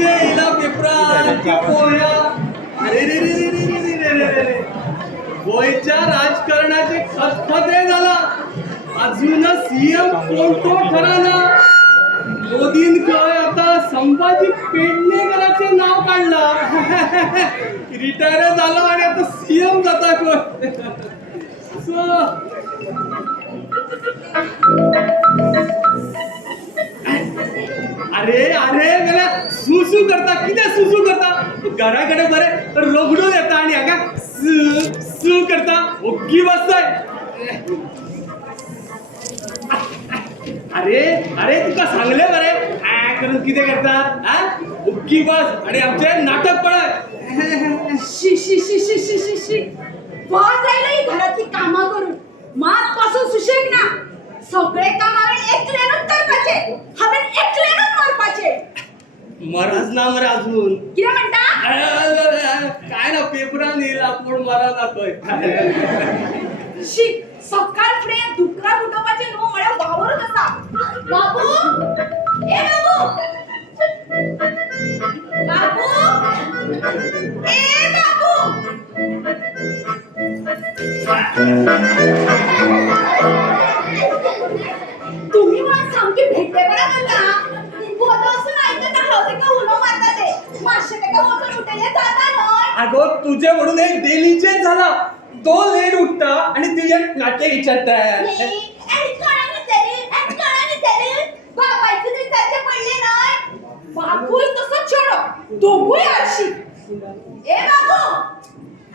किती इला पेपरात पोया अरे रे रे रे रे रे रे रे रे गोयच्या राजकारणाचे खतखते झाला अजून सीएम कोणतो ठराना मोदीन काय आता संभाजी पेडणेकरांचे नाव काढला रिटायर झाला आणि आता सीएम जाता कोण अरे अरे मला सुसू करता किती सुसू करता घराकडे बरे रगडून येता आणि हाका सू करता ओग्गी बसताय अरे अरे तुका सांगले बरे करून किती करतात हा ओग्गी बस आणि आमचे नाटक पळय शी शी शी शी शी शी शी जायला ही घरातली कामं करून मात पासून सुशेग ना सगळे काम हांवें एकल्यानूच करपाचे हांवें एकल्यानूच मारपाचे मरच ना मरे अजून कितें म्हणटा काय ना पेपरान येईल आपण मरा ना खंय शी सकाळ फुडें दुकरा फुटोवपाचे न्हू म्हळ्यार वावरच आसा बाबू ए बाबू बाबू ए बाबू तुम्ही मला सामकी भेटते बरं म्हणता बोलतो असं नाही तर हाव ते का उलो मारता ते माशे ते का वचून उठले जाता न्हय अगो तुझे म्हणून एक डेलीचे झाला तो लेट उठता आणि तुझे नाट्य विचारताय आणि कोणाने तरी बाबाईचे तरी त्याचे पडले नाही बाबूय तसं छोडो दोघूय आळशी ए बाबू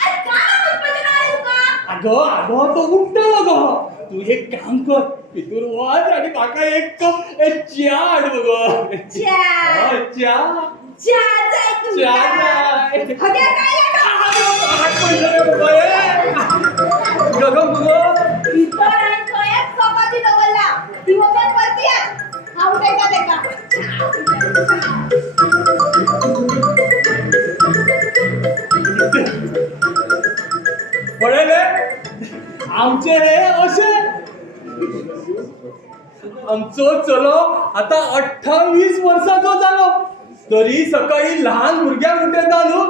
अरे काय बसपाचे नाही तुका अगो अगो तो उठतो अगो तू एक काम कर पितूर वाज आणि माका एक कप चहा आड बघ चहा चहा जाय तू चहा जाय. हगे काय हात पडलं रे बाबा, ए. गगन बघ इतर आणि कयात चपाती दवरला ती वगन वरती आहे हा उठायचा देका पळले आमचे हे असे आमचो चलो आता 28 वर्षाचो झालो तरी सकाळी लहान भुरग्याक उठयता न्हू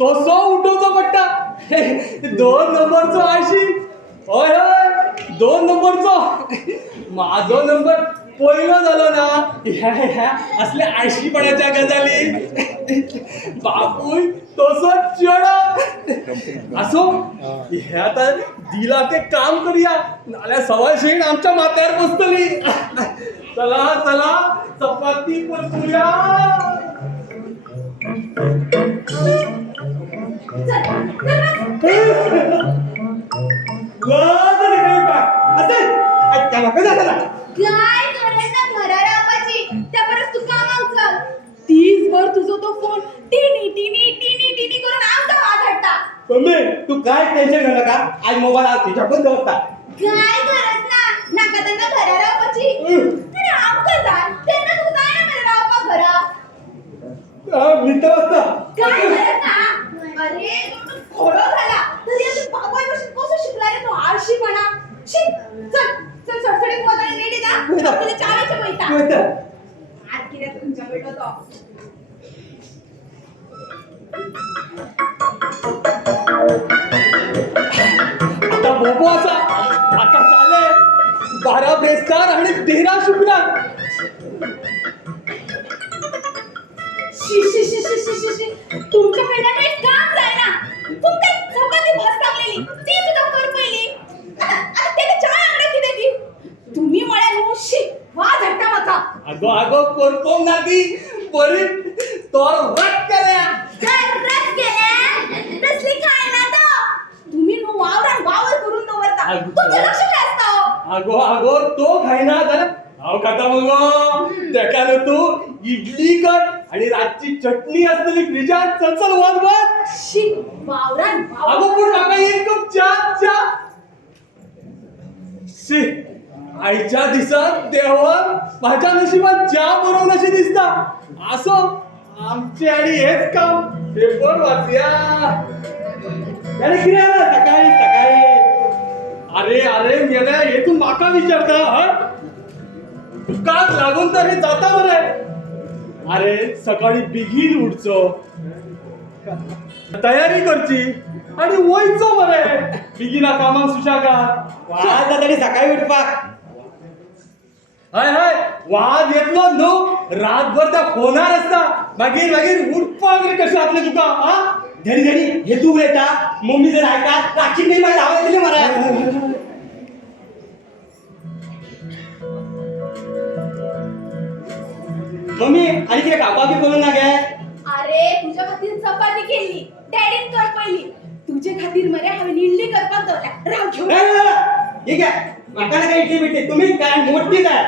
तसो उठोवचो पडटा 2 नंबरचो आयशी हय हय 2 नंबरचो माझो नंबर पहिलो झालो ना ह्या असल्या आयशीपणाच्या गजाली बापूय तसो चढ असो हे आता दिला ते काम करूया नाल्या सवाय शेण आमच्या माथ्यावर बसतली चला चला चपाती परतूया काय करायचं घरा रावाची त्यापरच तू कामाक चल दिसभर तुझो तो phone tiny tiny tiny tiny करून आमचा वाज हाडटा मम्मी तू काय टेन्शन घेऊ नका आज मोबाईल आज तुझ्या पण दवरता काय गरज ना नाका त्यांना घरा रावपाची आणि आमका जाय तेन्ना तू जाय ना मला रावपा घरा मित्र असता काय गरज ना अरे तू थोडं झाला तरी अजून बाबाई पासून कसं शिकला रे तो आळशीपणा शी चल चल सडसडीत बोलायला रेडी ना तुला चावायचं बैठा आज किती तुमच्या भेटो तो आता बोबो असा आता चाले 12 बेस्तार आणि 13 शुक्रार शी शी शी शी शी शी शी तुमच्या पेडाने एक काम जाय ना तुमच्या चपाती भात टाकलेली ती सुद्धा कर पहिली आता त्याला चहा आणा की देती तुम्ही मला नो शी वाज हट्टा मका अगो अगो कोरपो नादी परी तोर रट केल्या रट केल्या तसली काय ना तो तुम्ही नो वावर करून दवरता तुमचं लक्ष काय असतं अगो अगो तो खायना झाला हाव खाता मग त्याका तू इडली कर आणि रातची चटणी असलेली फ्रिजात चल चल वाज वाज शी वावरान अगो पण काका एक कप चहा शी आईच्या दिसात देवान माझ्या नशिबात चहा बनवण्याची दिसता असो आमचे आणि हेच काम पेपर वाचया अरे किती सकाळी सकाळी अरे अरे मेल्या येथून माका विचारता हा दुकान लागून तर हे जाता बरं अरे सकाळी बेगीन उठचो, तयारी करची आणि वयचो मरे बेगिना कामाक सुशागात. वाज जातानी सकाळी उठपाक. हय हय वाद येतलो न्हू, रातभर त्या फोनार असता, मागीर मागीर उठपाक रे कशें जातलें तुका आ? धरी धरी हे तू उलयता, मम्मी जर आयकात रातची नाही माझ्या धांवत दिली मरे. मम्मी आणि कितें खावपाक बी करूंक ना गे? अरे तुझ्या खातीर चपाती केली, डॅडीन करपयली. तुझे खातीर मरे हांवें इडली करपाक दवरल्या. राव घेऊन. हे घ्या, म्हाका नाका इडली बिडली, तुम्ही काय मोठी काय?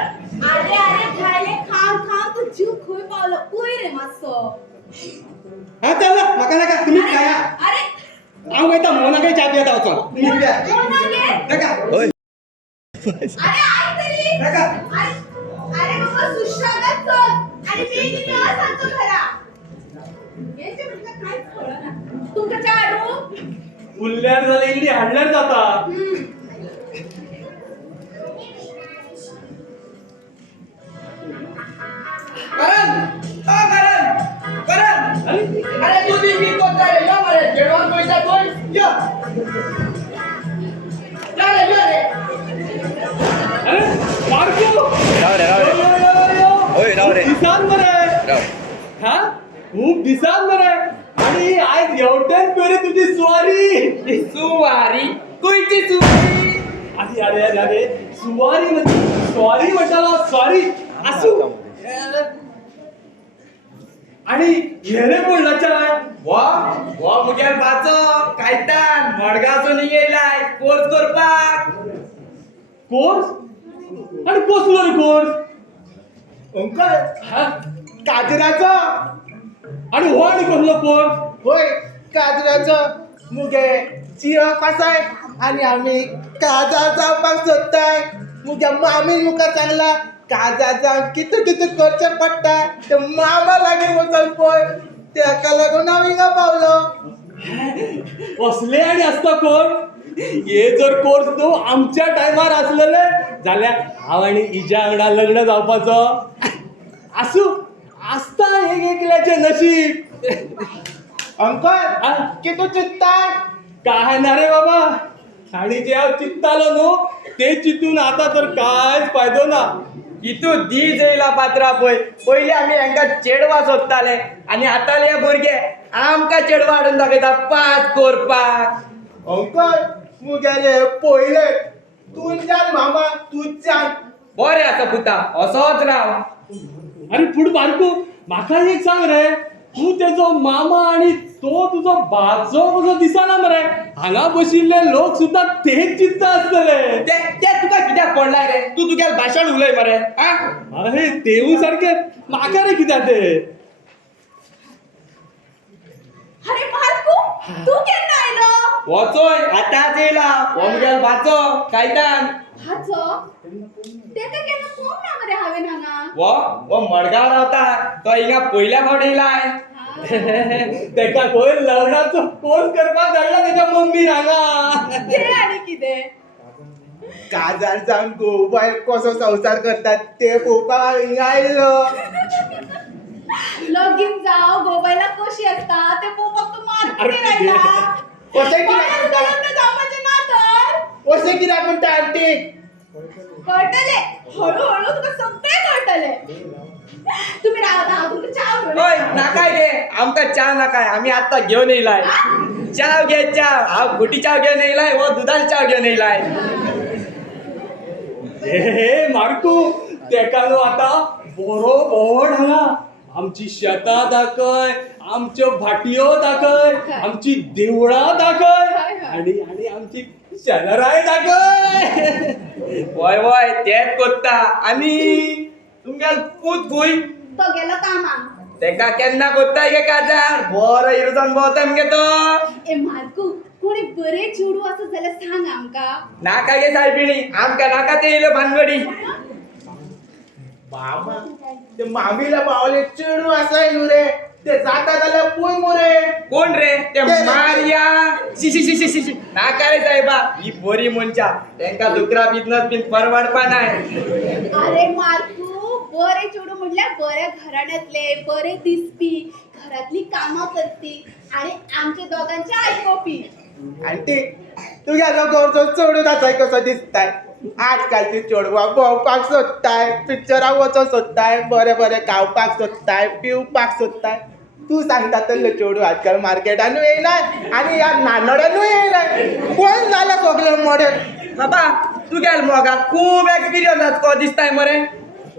अरे अरे भायले खाऊन खाऊन तू जीव खंय पावलो, पळय रे मातसो. हा चल म्हाका नाका, तुम्ही खाया. अरे हांव वयता मोनाकडे च्या पियेता वचोन. तुम्ही घ्या. मोना घे. नाका. अरे आई तरी. नाका. अरे बाबा सुशागात चल आणि बेगीन या सांगतो घरा. याचे म्हटलं काहीच कळना. तुमका चहा आणू? उरल्यार जाल्यार इल्ली हाडल्यार जाता. अरे तू बी मी कोणता रे? या मरे जेवण पैसा कोण? या. या रे. अरे मार्को राव रे. होय, राव रे. दिसान मरे राव. हा खूप दिसान मरे. आणि आज एवढ्याच पहिले तुझी स्वारी. सुवारी कोणची सुवारी? अरे अरे अरे अरे सुवारी म्हणजे सॉरी म्हणताना सॉरी असू. आणि हेरे पडला चाय वा मुगेल बाचो कायतान मडगावचो नाही येयलाय कोर्स करपाक. कोर्स आणि कसलो रे कोर्स? अंकल हा? काजराचा आणि हो आणि कसलो कोर्स? होय काजराचा मुगे चिरप आसाय आणि आम्ही काजार जावपाक सोदताय. मुगे मामी मुखार सांगला काजार जावन कितें कितें करचें पडटा ते मामा लागीं वचून पळय. तेका लागून हांव हिंगा पावलो. असले आणि असता कोण? हे जर कोर्स न्हू आमच्या टायमार असलेले जाल्यार हांव आणि इजा वांगडा लग्न जावपाचो. आसूं आसता एक एकल्याचें नशीब. अंकल कितें चिंत्ताय? काय ना रे बाबा, आणि जे हांव चिंतालो न्हू ते चिंतून आता तर कांयच फायदो ना. इतू दीस येयला पात्रा पळय. पयलीं आमी हांकां चेडवा सोदताले आणि आताले भुरगे आमकां चेडवा हाडून दाखयता पास करपाक. अंकल मुगेले पयले तुझ्यान मामा तुझ्यान. बरें आसा पुता, असोच राव. अरे फुड बारकू म्हाका एक सांग रे, तू तेजो मामा आणि तो तुजो भाचो कसो दिसना मरे. हांगा बशिल्ले लोक सुद्धा तेच चिंता आसतले. ते तुका कित्याक पडलाय रे? तू तुगेल भाशण उलय मरे. अरे तेवू सारखे म्हाका रे कित्याक ते? अरे मार्को तू केन्ना आयलो? वचोय आताच येयला. हो मुगेल भाचो कायतान. हाचो तेका केन्ना फोन ना मरे हांवें हांगा. वो मडगांव रावता. तो हिंगा पयल्या फावट येयलाय. तेका खंय लग्नाचो कोर्स करपाक धाडला तेच्या मम्मी हांगा. ते आनी कितें? काजार जावन गोवाय कसो संसार करतात ते पळोवपाक हांव हिंगा आयलो. लगीन जाव गोबायला कशी असता ते पळोवपाक तू मार्केट आयला. अशें कित्याक कोणाला म्हणटा? लग्न जावपाचें ना तर. अशें कित्याक म्हणटा आंटी? कळटले हळूहळू तुका सगळें कळटले. तुम्ही रावता हांव तुमकां च्या घेवन ओय येता. नाकाय रे, आमकां च्या नाकाय. आमी आत्ता घेवन येयलाय. चाव घे चाव. हांव घोटी चाव घेवन येयलाय, वो दुदान चाव घेवन येयलाय. हे मार्कू तेका न्हू आता बरो बोड हांगा. आमची शेतां दाखय, आमच्यो भाटयो दाखय, आमची देवळां दाखय आणि आणि आमची शेनराय दाखय. वय तेच कोत्ता. आनी तुमगेल पूत खूय? तो गेलो कामाक. तेका केन्ना कोत्ताय गे काजार? बरो इरुजान भोंवता मगे तो. ए मार्को कोणी बरे चेडू आसत जाल्यार सांग आमकां. नाका गे सायबिणी, आमकां नाका ते येयल्यो भानगडी. मामा ते मामीला पावले चेडू आसाय न्हू रे. ते जाता जाल्यार पळय मरे. कोण रे ते? मारिया. शी शी शी शी शी. नाका रे साहेबा, ही बरी मनशा. तेंका दुसरा बिझनस बीन परवडपा नाय. अरे मार्को बरे चेडू म्हणल्यार बऱ्या घराण्यांतले बरे दिसपी घरातली कामां करपी आणि आमच्या दोघांचे आयकोपी. आंटी तुगेलो घरचो चडूच आसाय कसो दिसताय. आजकालची चेडवां भोंवपाक सोदताय, पिक्चराक वचूंक सोदताय, बरें बरें खावपाक सोदताय, पिवपाक सोदताय. तूं सांगता तसले चेडू आजकाल मार्केटानूय येयनाय आनी ह्या नानोड्यानूय येयनाय. कोण जालें सगळें मॉडेल. बाबा तुगेल मोगा खूब एक्सपिरियन्स आसको दिसताय मरे.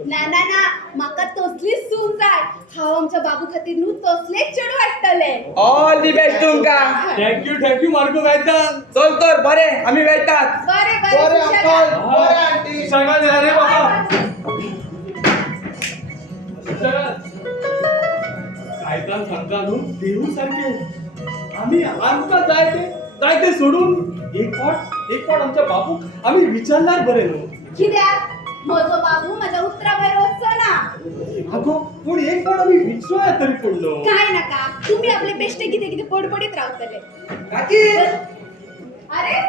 ना ना ना म्हाका तसलीच सून जाय. हांव आमच्या बाबू खातीर न्हू तसलेच चेडू हाडटले. ऑल दी बेस्ट तुमका. थँक्यू मार्गो गायता. चल तर बरें आमी वयतात. बरे बरें बरे अंकल, बरें आंटी. सांगा द्या रे बाबा. गायता सांगता न्हू देऊ सारखे. आम्ही आमकां जाय ते सोडून एक पाट आमच्या बाबूक आम्ही विचारणार बरे न्हू. कित्याक म्हजो बाबू म्हज्या उतरा भायर वचचो ना. अगो पूण एक पाट आम्ही विचारूया तरी पडलो. काय नाका तुम्ही आपले बेश्टे कितें कितें पडपडीत रावतले. काकी अरे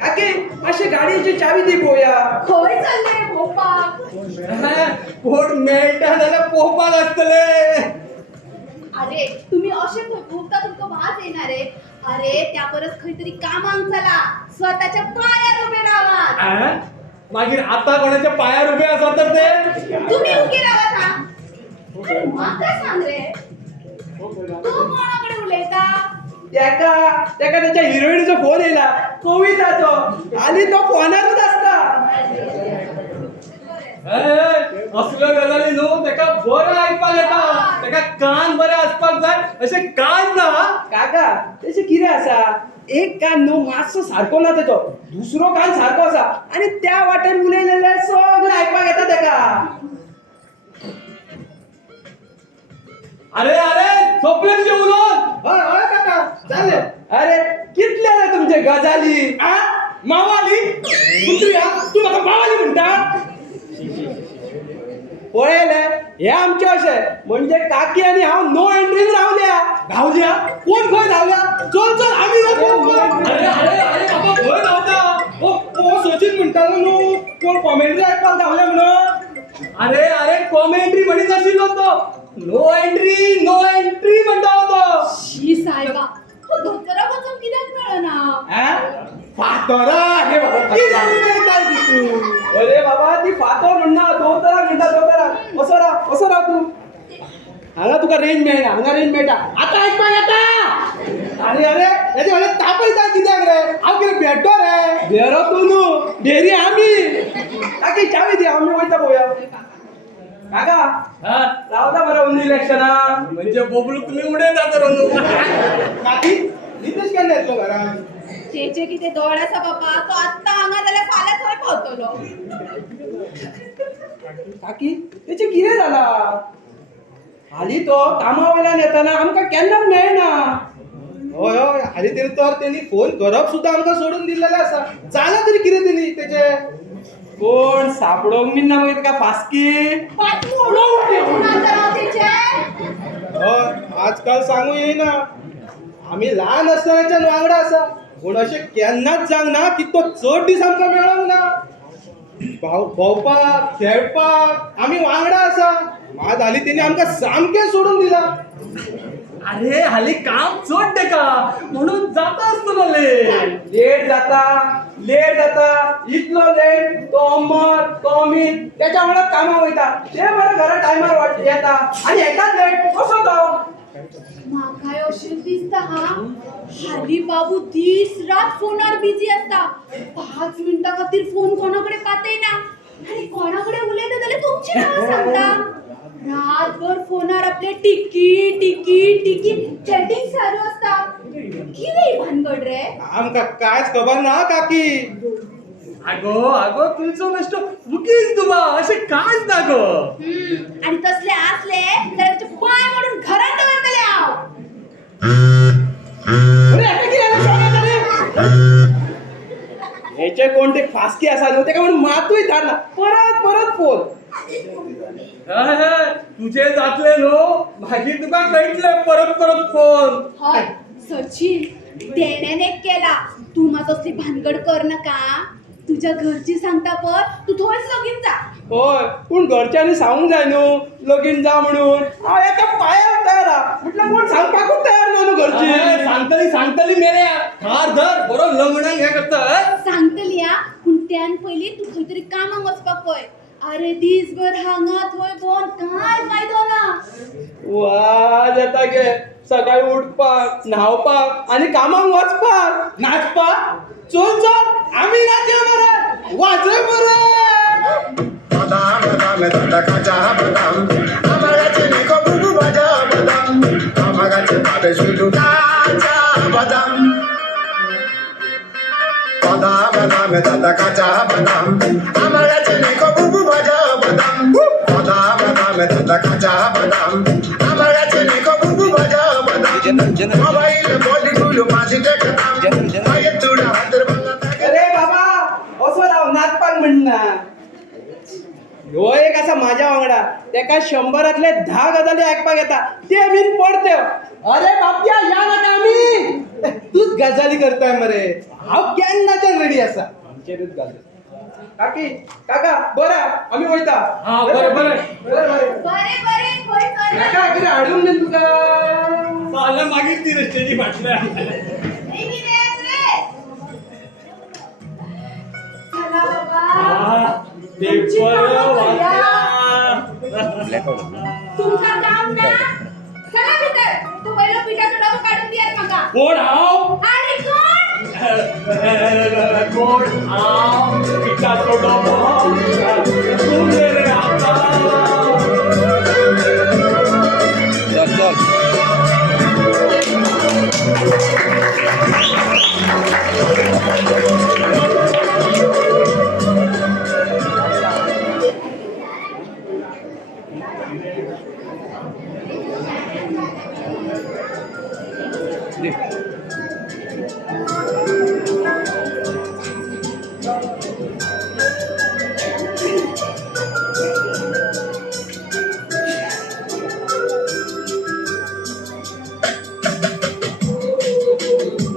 काकी अशी गाडीची चावी दी पळोवया. खंय चालले रे भोवपाक. पोट मेळटा जाल्यार पोवपाक आसतले. अरे तुम्ही असे भोगता तुमका वाज येणार रे. अरे त्या परस खंय तरी कामांक चला स्वतःच्या पायार उभे रावा. मागीर आता कोणाच्या पायार उभे आसा तर ते तुम्ही उगे रावात हा. अरे म्हाका सांग रे तू कोणाकडे उलयता. त्याका त्याच्या हिरोईनीचो फोन येयला कविताचो आनी तो फोनारूच आसता. असल्यो गजाली न्हू तेका बरें आयकपाक येता. तेका कान बरे आसपाक जाय अशें कांच ना. काका तेचे कितें आसा एक कान न्हू मातसो सारको ना तेजो दुसरो कान सारको आसा आनी त्या वाटेन उलयलेले सगळें आयकपाक येता तेका. अरे सोपले तुझे उलोवन. हय हय काका जाले. अरे कितले रे तुमचे गजाली. मावाली तू म्हाका मावाली म्हणटा. पळयले हे आमचे अशें म्हणजे काकी आनी हांव नो एंट्रीन रावल्या. धावल्या कोण खंय धावल्या. चल आम्ही अरे बाबा खंय धावता. ओ सचिन म्हणटालो न्हू कोण कॉमेंट्री आयकपाक धावले म्हणून. अरे कॉमेंट्री म्हणीत आशिल्लो तो. नो एंट्री म्हणटा तो. शी सायबा तू धोतरा वचून कित्याक मेळना. फातोरा हे बाबा कितें जालें काय तू. अरे बाबा ती फातर म्हणना दोतरा म्हणटा दोतरा. असो राव तू. हांगा तुका रेंज मेळना हांगा रेंज मेळटा. आता ऐकपाक येता. अरे याचे मला तापयता कित्याक रे. हांव कितें भेटतो रे. बेरो तू न्हू डेरी आमी. काकी चावी दी आमी वयता पळोवया. काका रावता मरे उंदी इलेक्शना. म्हणजे बोबलू तुम्ही उडे जाता न्हू. काकी नितेश केन्ना येतलो घरान. तेचे कितें दोड आसा बाबा. तो आत्ता हांगा जाल्यार फाल्यां थंय पावतलो. काकी तेचे कितें जाला. हाली तो कामा वयल्यान येताना आमकां केन्नाच मेळना. हय हालीं तरी तर तेणी फोन करप सुद्दां आमकां सोडून दिल्लेलें आसा. जालां तरी कितें तेणी तेचे. कोण सापडोंक बीन ना मागीर तुका फासकी. हय आजकाल सांगू येयना. आमी ल्हान आसतनाच्यान वांगडा आसा पूण अशें केन्नाच जावंक ना की तो चड दीस आमकां मेळोंक ना. भोंवपाक खेळपाक आमी वांगडा आसा. मात हालीं तेणी आमकां सामकें सोडून दिलां. अरे हाली काम चड तेका म्हणून जाता आसतलो लेट जाता इतलो लेट तो अमर तो अमित त्याच्या वांगडा कामां वयता. ते बरें घरा टायमार येता आनी हेकाच लेट कसो तो. म्हाकाय अशेंच दिसता हा. हाली बाबू दीस रात फोनार बिझी आसता. 5 मिनटां खातीर फोन कोणाकडे पातयना आनी कोणाकडे उलयता जाल्यार तुमची नांवां सांगता. रातभर फोनार आपले टिकी चॅटिंग चालू आसता. कितें ही भानगड रे. आमकां कांयच खबर ना काकी. आगो तुमचो बेश्टो उगीच दुबा अशें कांयच ना गो. आणि तसले असले जाल्यार तुझे पाय मोडून घरात दवरतले हांव. हेचे कोण ते फासकी आसा न्हू तेका म्हणून मातूय धाडना. परत फोन. तुझे जातले न्हू मागीर तुका कळटले परत फोन. हय सचिन तेणेन एक केला. तू माझं असली भानगड कर नका. तुझ्या घरची सांगता पण तू थोडंच लगीन जा. होय पूण घरच्यांनी सांगूंक जाय न्हू लगीन जा म्हणून हांव एका पायार तयार हा म्हटल्यार कोण सांगपाकूच तयार ना न्हू घरची सांगतली मेरे हार धर बरो लग्नाक हे करता सांगतली या पूण त्यान पयलीं तू खंय तरी कामाक वचपाक पळय. अरे दिसभर हांगा थंय भोवन कांय फायदो ना. वा जाता गे सकाळी उठपाक न्हावपाक आनी कामाक वचपाक नाचपाक चल चल आमी नाचया मरे वाजय मरे Badam, badam, tata kaca badam. Amagache niko bubu baja badam. Amagache babe sudu kaca badam. Badam, badam, tata kaca badam. Amagache niko bubu baja badam. Badam, badam, tata kaca badam. Amagache niko bubu baja badam. Mobile body kulu pasi tekam. Ayat tuda hatar banga. अरे बाबा असो राव नाचपाक म्हणना ह्यो एक आसा म्हाज्या वांगडा तेका 100तले 10 गजाली आयकपाक येता ते बीन पडते अरे बापया या नाका आमी तूच गजाली करताय मरे हांव केन्नाच्यान रेडी आसा आमचेरूच गजाली काकी काका बरा आमी वयता हा, बरें, बरें. बरें बरे बरे खंय चल. काका कितें हाडूंक बीन तुका चाललं मागीर ती रस्त्याची फाटल्या हे कितें रे? चला बाबा. तुमची कामं करूया. तुमचं काम ना. चला भितर. तू पहिलं पिठाचं डबं काढून दियात म्हाका. कोण हाव आणि कोण? कोण हाव पिठाचो डबो तू मेरे आता चल चल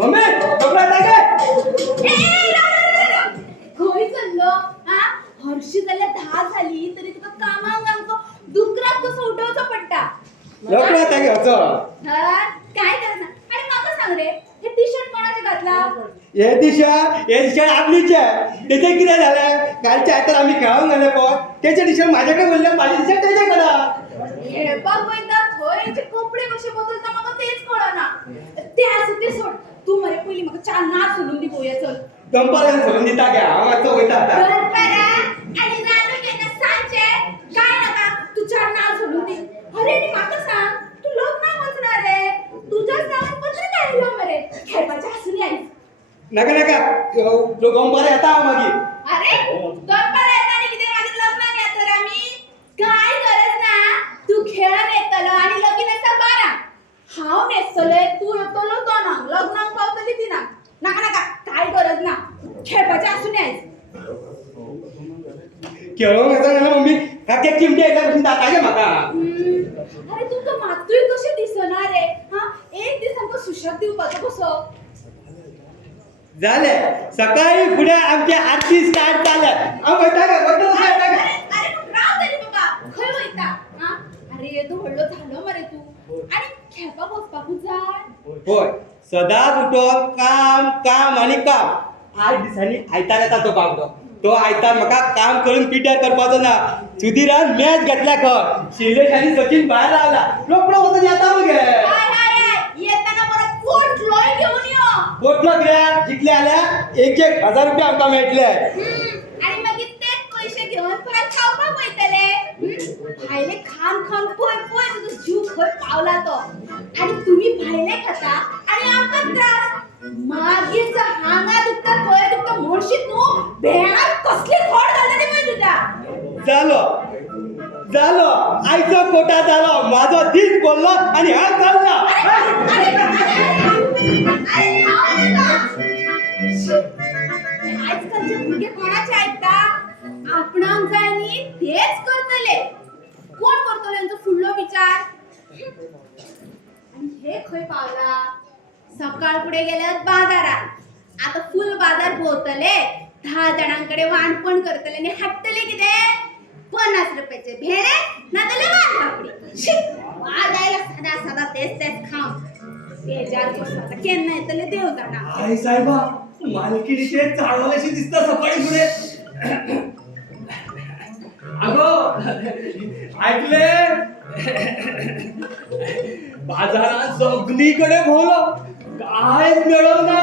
मम्मी कपडा टाके खंय चल्लो? हा? हरशी जाल्यार 10 झाली तरी तुका कामाक आमकां दुकराक कसो उठोवचो पडटा. कपडा टाके वचो हा? काय करना? आणि म्हाका सांग रे, हे टी-शर्ट कोणाचे घातला? हे दिशा आपलीच आहे त्याचे किती झालं कालच्या आयतार आम्ही खेळून गेले पण त्याचे दिशा माझ्याकडे बोलले माझे दिशा त्याच्याकडे खेळपाक वयता थंय हेचे कपडे कशे बदलता म्हाका तेच कळना. ते आसूं ते सोड. तू मरे पयलीं म्हाका 4 नाच सोडून दी पळोवया चल. दंपार सोडून दिता घ्या हांव मातसो वयता आता दनपारा आणि रानो केन्ना सांजचे काय नाका तू 4 नाच सोडून दी. अरे नी म्हाका सांग तू लग्नाक वचना रे. तुझ्याच नावान पत्र काडलो मरे. खेळपाचें आसूं नी आयज. नका नका जो दंपार येता हांव मागीर अरे दनपारा येता आनी कितें मागीर लग्नाक येता रे आमी. काय गरज ना. तू खेळान येतलो आणि लगीन आसा 12. हांव न्हेसतले तू येतलो 2 लग्नाक पावतली 3. नाका नाका काय गरज ना. खेळपाचें आसूं नी आयज. खेळूंक येता जाल्यार मम्मी काके चिमटे येता भशेन जाता गे म्हाका अरे तुका मातूय कशें दिसना रे. हा एक दीस आमकां सुशेग दिवपाचो कसो. झाले सकाळी फुडें आमची आरती स्टार्ट जाल्या हांव वयता गे अरे वयता अरे तू राव तरी बाबा खंय वयता. हा अरे येदो व्हडलो झालो मरे तू. आणि खेळपाक वचपाकूच जाय. होय सदांच उठोन काम काम आणि काम 8 दिसांनी आयतार येता तो बावडो तो आयतार म्हाका काम करून पिड्ड्यार करपाचो ना. सुधीरान मॅच घेतल्या खंय शिलेश आनी सचिन भायर रावला रोकडो वचून येता मगे हाय हाय हाय येताना बरो पोट लोय घेऊन यो. पोटलो कित्याक जितले जाल्यार 1,000 रुपया आमकां मेळटले आणि मागीर तेच पयशे घेऊन भायर खावपाक वयतले. भायले खान खान पय पय तुजो जीव खंय पावला तो. आणि तुम्ही भायले खाता आणि आमकां त्रास. मागीर जर हांगा दुखता थंय दुखता म्हणशीत न्हू भेणार कसली खोड घालतली पळय तुज्या. जालो आयचो कोटा जालो माझो दीस बोललो आणि हा चालला आजकालचे भुरगे कोणाचे ऐकता. आपणाक जाय न्ही तेच करतले. कोण करतले यांचो फुडलो विचार. आणि हे खंय पावला. सकाळ फुडें गेल्यात बाजारात. आता फुल बाजार भोंवतले 10 जणांकडे वाणपण करतले आणि हाडटले कितें 50 रुपयाचे भेणे नाजाल्यार वानपापडी शी वाज आयला सदा सदा तेच खाऊन बेजार दिवस केन्ना येतले देव जाणा आई साहेबा मालकीने ते चालवल्याशी दिसतं सकाळी पुढे अगो ऐकले बाजारात सगळीकडे भोवलो काय मिळवना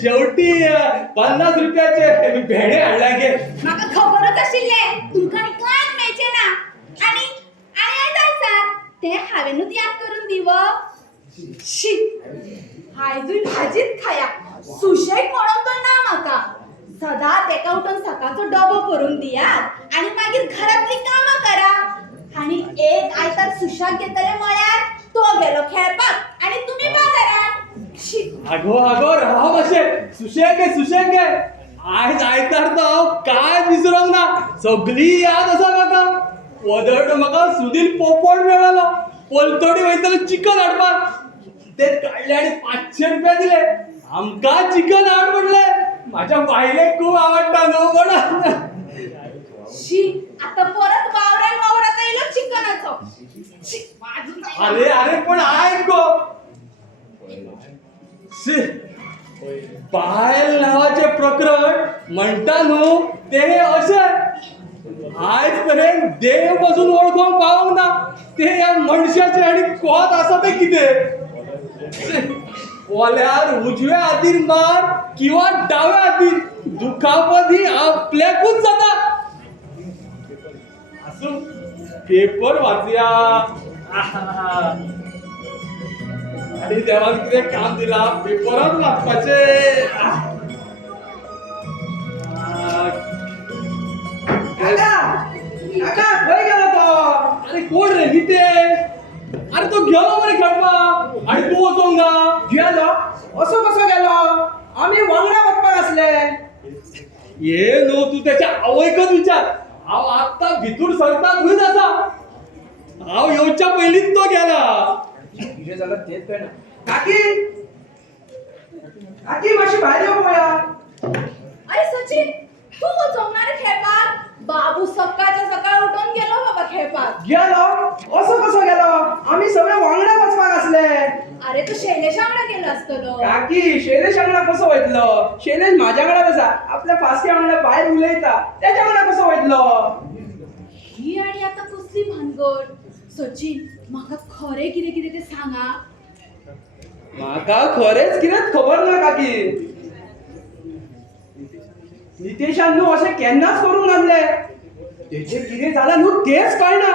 शेवटी 50 रुपयाचे भेणे हाडला गे म्हाका खबरच आशिल्ले तुमकां कांयच मेळचे ना आणि आयतार ते हांवेनूच याद करून दिवप शी आयजूय भाजीच खाया सुशेग म्हणून तो ना म्हाका सदां तेका उठून सकाळचो डबो करून दियात आणि मागीर घरातली कामां करा आणि एक आयतार सुशाग घेतले म्हळ्यार तो गेलो खेळपाक आणि तुम्ही बाजारात शी अगो राहा मातशे सुशेग गे आयज आयतार तो हांव काय विसरूंक ना सगळी याद आसा म्हाका वदळ म्हाका सुदीन पोपट मेळलो पलतडी वयतलो चिकन हाडपाक ते काडले आनी 500 रुपया दिले आमकां चिकन हाड म्हणले म्हाज्या बायलेक खूब आवडटा न्हू म्हणून शी आता परत वावरात आयलो चिकनाचो शी वाजून अरे पण ऐक गो शी बायल नावाचे प्रकरण म्हणटा न्हू ते अशें आयज पर्यंत देव पासून वळखोंक पावूंक ना ते ह्या मनशाचे आनी कोत आसा ते कितें पोल्यार उजव्या हातीन मार किंवा डाव्या हातीन दुखापत ही आपल्याकूच जाता आसूं पेपर वाचया आणि देवान कितें काम दिला पेपरात वाचपाचे काका खंय गेलो तो अरे कोण रे निते अरे तो गेलो मरे खेळपाक आणि तू वचोंक ना गेलो असो कसो गेलो आम्ही वांगडा वचपाक आसले ये न्हू तू त्याच्या आवयकच विचार हांव आत्ता भितूर सरता थंयच आसा हांव येवच्या पयलींच तो गेला कितें जालें तेच कळना काकी काकी मातशी भायर यो पळया अरे सचिन तू वचोंगणार खेळपाक बाबू सकाळच्या सकाळ उठून गेलो बाबा खेळपाक गेलो असो कसो गेलो आम्ही सगळे वांगडा वचपाक आसले अरे तू शैलेशा वांगडा गेलो आसतलो काकी शैलेश वांगडा कसो वयतलो शैलेश म्हाज्या वांगडाच आसा आपल्या फास्या वांगडा भायर उलयता त्याच्या वांगडा कसो वयतलो ही आणि आता कसली भानगड सचिन म्हाका खरे कितें कितें ते सांगा म्हाका खरेंच कितेंच खबर ना काकी नितेशान न्हू अशें केन्नाच करूंक नासले तेचे कितें जालें न्हू तेच कळना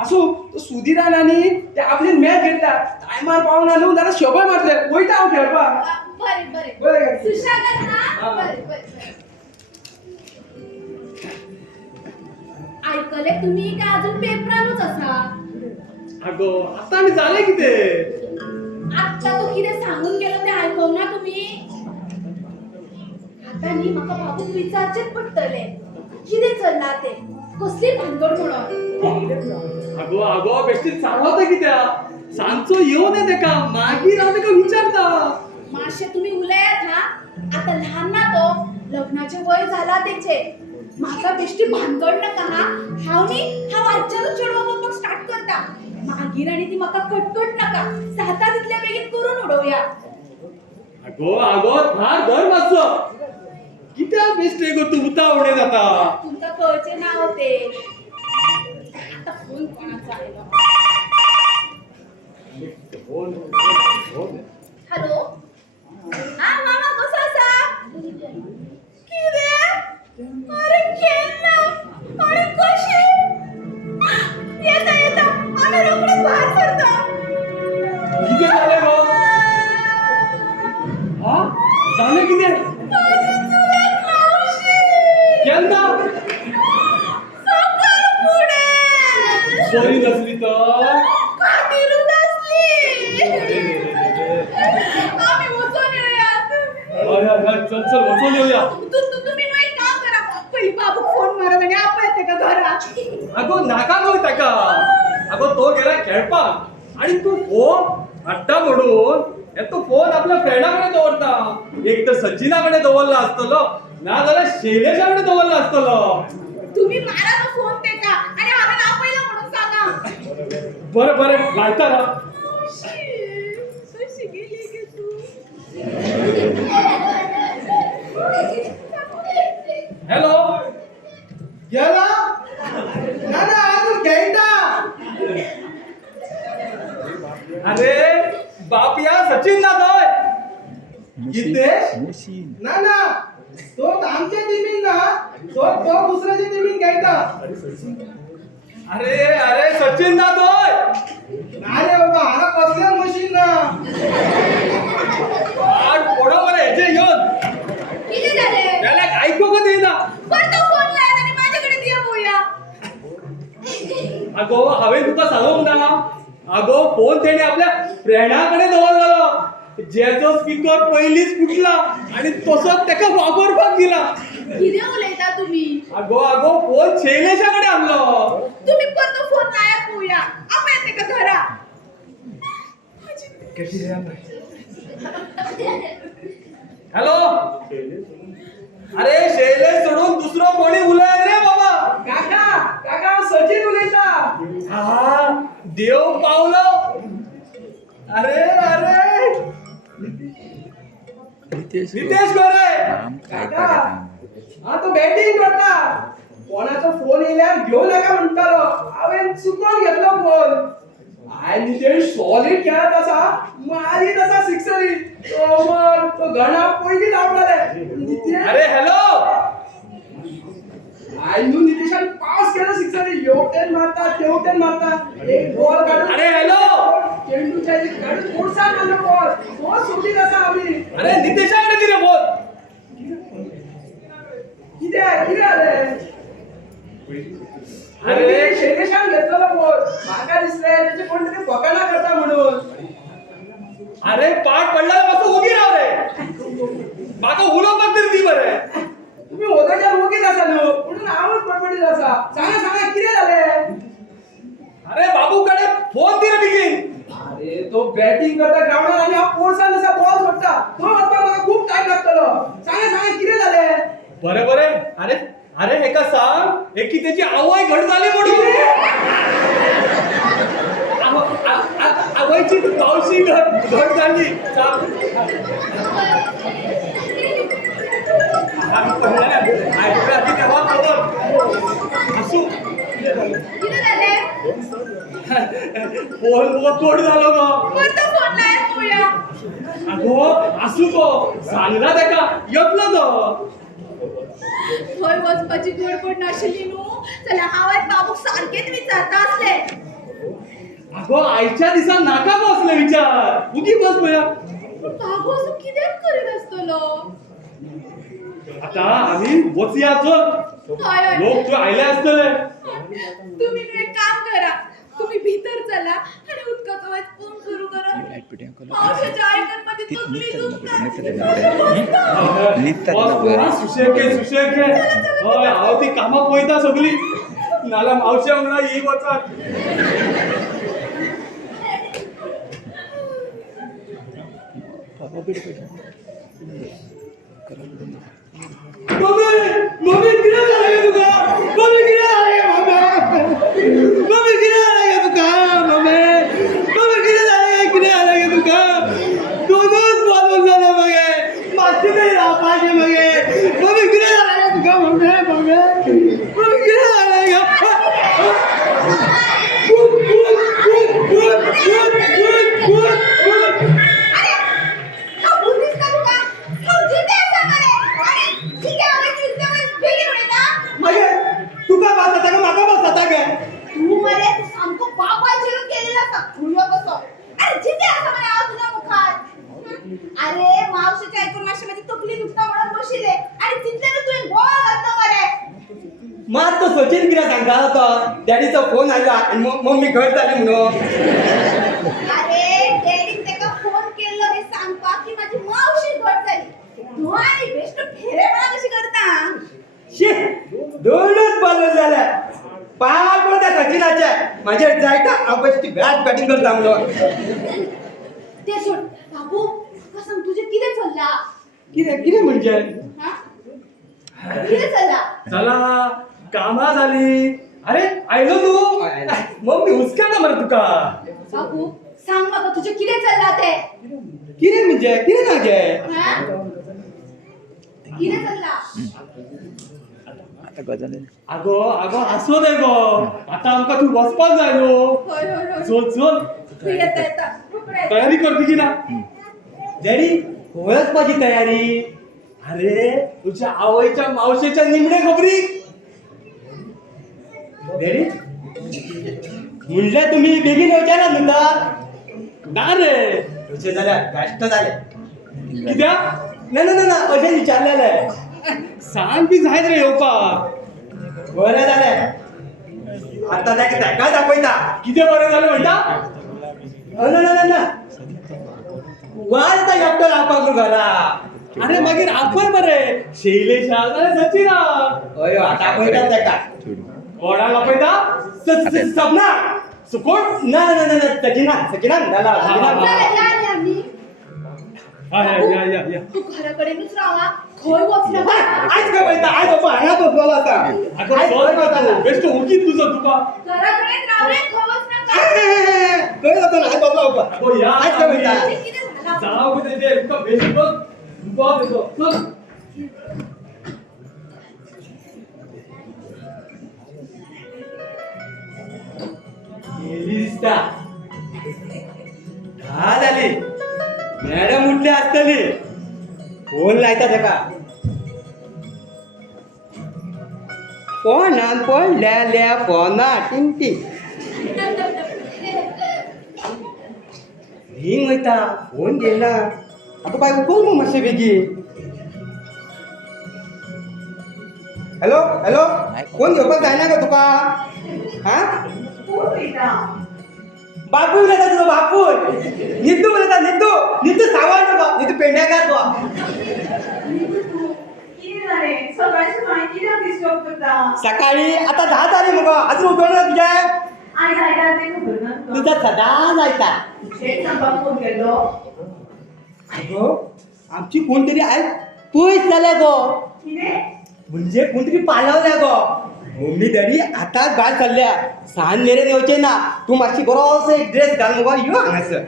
आसूं तो सुधीरान आनी ते आपली मॅच घेतला टायमार पावना न्हू जाल्यार शोभा मारले वयता हांव खेळपाक बरें बरें बरें. सुशागत ना हा. बरें बरें ऐकले तुम्ही काय अजून पेपरानूच आसा अगो आता आनी जालें कितें आत्ता तो कितें सांगून गेलो ते आयकवंक ना तुम्ही आता न्ही म्हाका बाबूक विचारचेच पडटले कितें चल्ला ते कसली भानगड म्हणून अगो बेश्टी चालवता कित्याक सांजचो येवन ये तेका मागीर हांव तेका विचारता मातशे तुम्ही उलयात हा आता लहान ना तो लग्नाचे वय झाला तेचे म्हाका बेश्टी भानगड नाका हा हांव आजच्यानूच चेडवा पळोवपाक स्टार्ट करता मागीर आनी ती म्हाका कटकट नाका जाता तितल्या बेगीन करून उडोवया अगो थार धर मातसो कित्याक बेश्टे गो तूं उतावळें जाता तुमकां कळचे ना ते आता फोन कोणाचा आयलो हॅलो हा मामा कसो आसा कितें अरे केन्ना अरे कशी येता आमी रोखडेच भायर सरता कितें जालें गो हा जालें कितें केन्ना बरी नसली तर आम्ही वचून येऊयात हय चल वचून येवया तुम्ही मग एक काम करा पहिली बाबूक फोन मारा आणि आपण येते का घरात अगो नाका गो ताका अगो तो गेला खेळपाक आणि तू फोन हाडटा म्हणून तो फोन आपल्या फ्रेंडाकडे दवरता. एक तर सचिनाकडे दवरला असतलो ना जाल्यार शैलेशाकडे दवरला असतलो. तुम्ही मारा तो फोन तेका आणि हांवें आपयला म्हणून सांगा. बरं बरं घालता ना. कशी गेली गे तू? हॅलो. गेला ना ना अजून घ्यायचा. अरे बापिया सचिन ना काय हितेश. ना ना तो आमच्या टीमीन ना तो दुसऱ्याच्या टीमीन घ्यायचा. अरे अरे सचिन ना तोय. अरे बाबा हांगा कसल्या मशीन ना. आठ पोडो मरे हेचे येऊन किती झाले? त्याला ऐकू का देईना. पण तो फोन लायला आणि माझ्याकडे दिया बोया. अगो हांवें तुका सांगूंक ना. अगो फोन तेणे आपल्या फ्रेंडाकडे दवरलेलो जेचो स्पीकर पयलींच फुटला आणि तसोच तेका वापरपाक दिला. कितें उलयता तुम्ही? अगो अगो फोन शैलेशाकडे आणलो. तुम्ही पण तो फोन लाया पोया. आपल्या तेका घरा. हॅलो. अरे शैलेश सोडून दुसरो कोणी उलयत रे बाबा. काका काका सचिन उलयता. हा देव पावलो. अरे अरे नितेश नितेश गोरे. काका हा तो बॅटिंग करता. कोणाचा फोन येयल्यार घेऊ नका म्हणटालो. हांवें चुकून घेतलो फोन. नितेश सॉलिड खेळत असा मारीत असा सिक्सरी. तो घणा पयलींच आवडले. नितेश अरे हॅलो. आयनू नितेशान पास केला सिक्सरी. येवटेन मारता तेवटेन मारता. एक बॉल काढून अरे हॅलो. चेंडूच्या एक काढून कोर्सान आलो बॉल. तो सोडीत असा आम्ही. अरे नितेशाकडे दिले बोल. किती आले. अरे शैलेशान घेतलेला बॉल. म्हाका दिसले त्याचे कोणतरी फकाना करता म्हणून. अरे पाठ पडला कसं उगी राव रे. माका उलोवपाक तरी दी बरे. तुम्ही होताच्या रोगीत असा न्हू म्हणून आवड पडपडीत असा. सांगा किती झाले. अरे बाबूकडे फोन दे रे बिगीन. अरे तो बॅटिंग करता ग्राउंडार आणि हा पोरसान असा बॉल सोडता. तो वचपाक म्हाका खूप टाइम लागतलो. सांगा किती झाले. बरे बरे. अरे अरे हेका सांग एक की त्याची आवय घट झाली म्हणून. आवयची मावशी घट झाली. तेव्हा खबर असू किती झाले? फोन तोड झालो ग. पण तो फोन लाया पोया. अगो असू तो सांगला तेका येतलो तो. थंय वचपाची गडबड नाशिल्ली न्हू जाल्यार हांवें बाबूक सारकेच विचारता असले. अगो आयच्या दिसा नाका बसले विचार. उगी बस पया. बाबू असं कित्याक करीत आसतलो? आता आम्ही वचया चल. हय हय. लोक तू आयले असतले. तुम्ही न्हू एक काम करा. तुम्ही भीतर चला आणि उदकाचो वाज पंप सुरू करा. पावसाच्या आयकनमध्ये तकली सुशेके हय हांव ती कामां पळयता सगळी. नाल्यार मावशे वांगडा ही वचात. मम्मी कितें जालें तुका. मम्मी कितें जालें मम्मी कितें जालें तुका. मम्मी कितें जालें तुका. दोनूच बॉल जाले मगे. मातशें तरी रावपाचें मगे. मम्मी कितें जालें तुका. मम्मी कितें जालें तुका बस जाता म्हाका बस जाता गे. तू मरे तू सामको बापाचेर केलेला असा खुलो कसो. अरे जिते असा मरे हांव तुझ्या मुखार. अरे मावशीच्या ऐकून मातशी माझी तकली दुखता म्हणून बशिले आणि तितल्यान तू एक बॉल घातलो मरे. मात तो सचिन कितें सांगतालो तो. डॅडीचो फोन आयला आणि मम्मी घट जाली म्हणून. अरे डॅडीन तेका फोन केल्लो हे सांगपाक की माझी मावशी घट झाली. तू आणि बेस्ट फेरेपणा कशी करता. शी दोनच बॉल झाल्या. पाच त्या सचिनाचे माझे जायता हांव कशी ती बॅट बॅटिंग करता म्हणून. ते सोड बाबू म्हाका सांग तुझे कितें चल्ला कितें कितें म्हणजे हा कितें चल्ला चला कामा झाली. अरे आयलो तू आयलो. मग मी हुसकायला मरे तुका. बाबू सांग म्हाका तुझे कितें चल्ला ते कितें म्हणजे कितें नागे हा कितें चल्ला आता गजाली आगो आगो आसो दे गो. आता आमका तू वचपाक जाय न्हू. होय होय होय चल चल तू येता येता रोखडा येता. तयारी करते की ना. डॅडी खंय वचपाची तयारी. अरे तुझ्या आवयच्या मावशेच्या निमणे खबरी. डॅडी म्हणले तुम्ही बेगीन येवचे ना न्हू ना रे. तुझे जाल्यार गाश्ट जाले कित्याक ना ना ना ना अशें विचारलेले. सांग बी जायत रे येवपाक. बरें जालें आतां ताका दाखयता कितें बरें जालें म्हणटा. ना ना ना ना वाज येता एकटो रावपाक न्हू घरा अरे मागीर आपय मरे शैलेशाक अरे सचिना हय आतां आपयता ताका कोणाक आपयता. सपना सुकोट ना ना ना ना सचिना सचिना नाला जालें, जालें आमी. या या या. तू घरा कडेनूच रावा खंय वचना आयज काय पळयता आयज बाबा हांगा बसलो आसा आगो चल ना तू. बेश्टो उगीत तुझं तुका. घरा कडेन राव रे खंय वचना खंय वचना आयज बसलो बाबा आगो या आयज काय पळयता कितें झाला जाऊ की तेजे तुका बेश्टो तुका देतो. चल. गेली दिसता हा जाली मॅडम उठली आसतली फोन लायता ताका फोनान पडल्या फोना टिंग टिंग रिंग वयता फोन घेयना आतां बाय उखल मग मातशें बेगीन. हॅलो हॅलो फोन घेवपाक जायना गो तुका हा बापू उलयता तुजो बापूय नितू उलयता नितू नितू सावळ नको नितू पेंड्याकार तो सकाळी आता 10 तारीख मगो अजून उठवलं ना तुझे तुझा सदां जायता अगो आमची कोण तरी आयज पयस जाल्या गो म्हणजे कोण तरी पालवल्या गो. मम्मी डॅडी आतांच भायर सरल्या सान मेरेन येवचे ना. तू मातशी बरोसो एक ड्रेस घाल मगो यो हांगासर.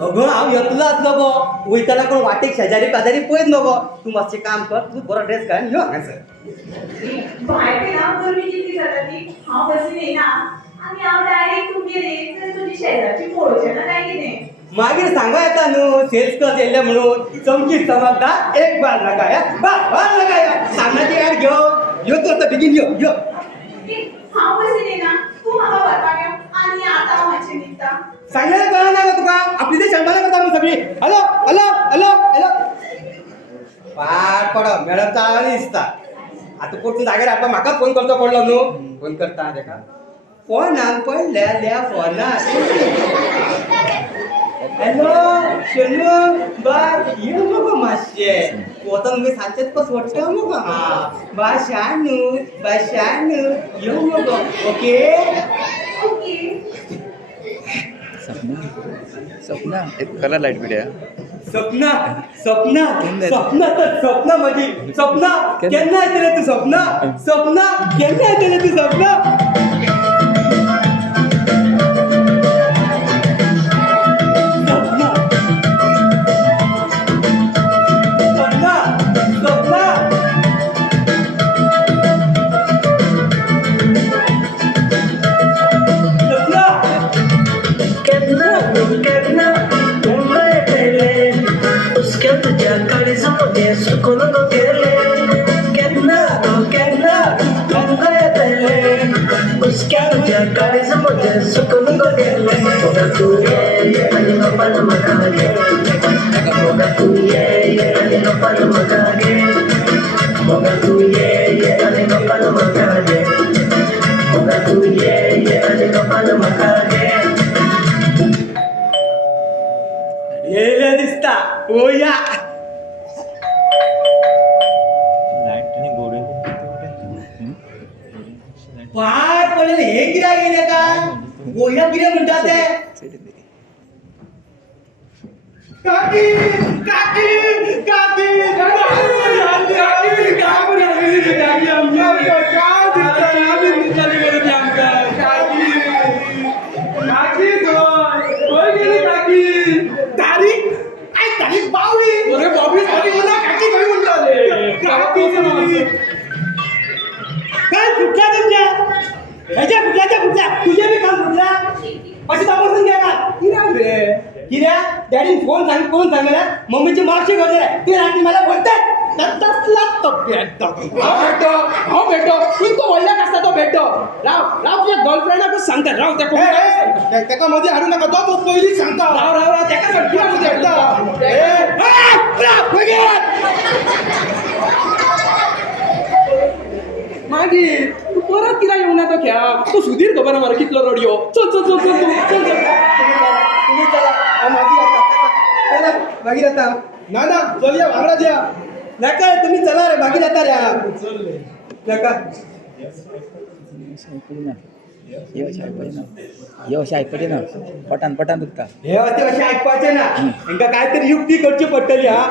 अगो हांव येतलो आसलो गो वयताना कोण वाटेक शेजारी पाजारी पळयत न्हू. तू मातशें काम कर तू बरो ड्रेस घाल यो हांगासर. मागीर सांगो येता न्हू सेल्स कस येयल्ले म्हणून चमकीत चमकता एक बार नाका या बार नाका या सामनाची ऍड घेव यो तू आता बेगीन यो यो सांगलें कळना गो तुका आपली ते शंभर करता न्हू सगळी. हॅलो हॅलो हॅलो हॅलो पाड पडो मॅडम चाळी दिसता. आतां परतून जाग्यार हाडपाक म्हाका फोन करचो पडलो न्हू. फोन करता ताका फोनान पडल्या फोनान. हॅलो शनू बाय यो मगो मातशें वतन मी सांचेच पस वट्टा मगो हा बाय शानू यो मगो ओके. सपना एक कलर लाईट पिड्या सपना सपना सपना तर सपना माझी सपना केन्ना येतले तू सपना सपना केन्ना येतले तू सपना. येयले दिसता ओ या लाईट आणि गोडे पाय पडले हे कित्याक गेले काय गोया कितें म्हणटा ते काकी काकी काकी तारीख 22 अरे 22 तारीख मला काकी काय म्हणताले काय फुटला तुमच्या ह्याच्या फुटल्या तुझे बी काम फुटला अशी तपासून घ्या का किऱ्या डॅडी फोन सांगला मम्मीची मार्कशीट वगैरे ती रात्री मला बोलतात तसला तो भेटतो हो भेटो तू बोलला कसला तो भेटो राव तुझ्या गर्लफ्रेंडला सांगतात राव त्या त्याका मध्ये हाडू नका तो पहिली सांगता राव त्याका मागीर तू परत कित्याक येवं ना तो खेळ तो सुधीर खबर मरे कितलो रडयो चल चल चल चल चल चल तुम्ही चला मागीर येता ना ना चलया वांगडा द्या नका तुम्ही चला रे मागीर येता रे नका हे अशें आयकपचें ना पटान पटान दुखता हे असे असे ऐकपाचे ना तांकां काहीतरी युक्ती करची पडटली हा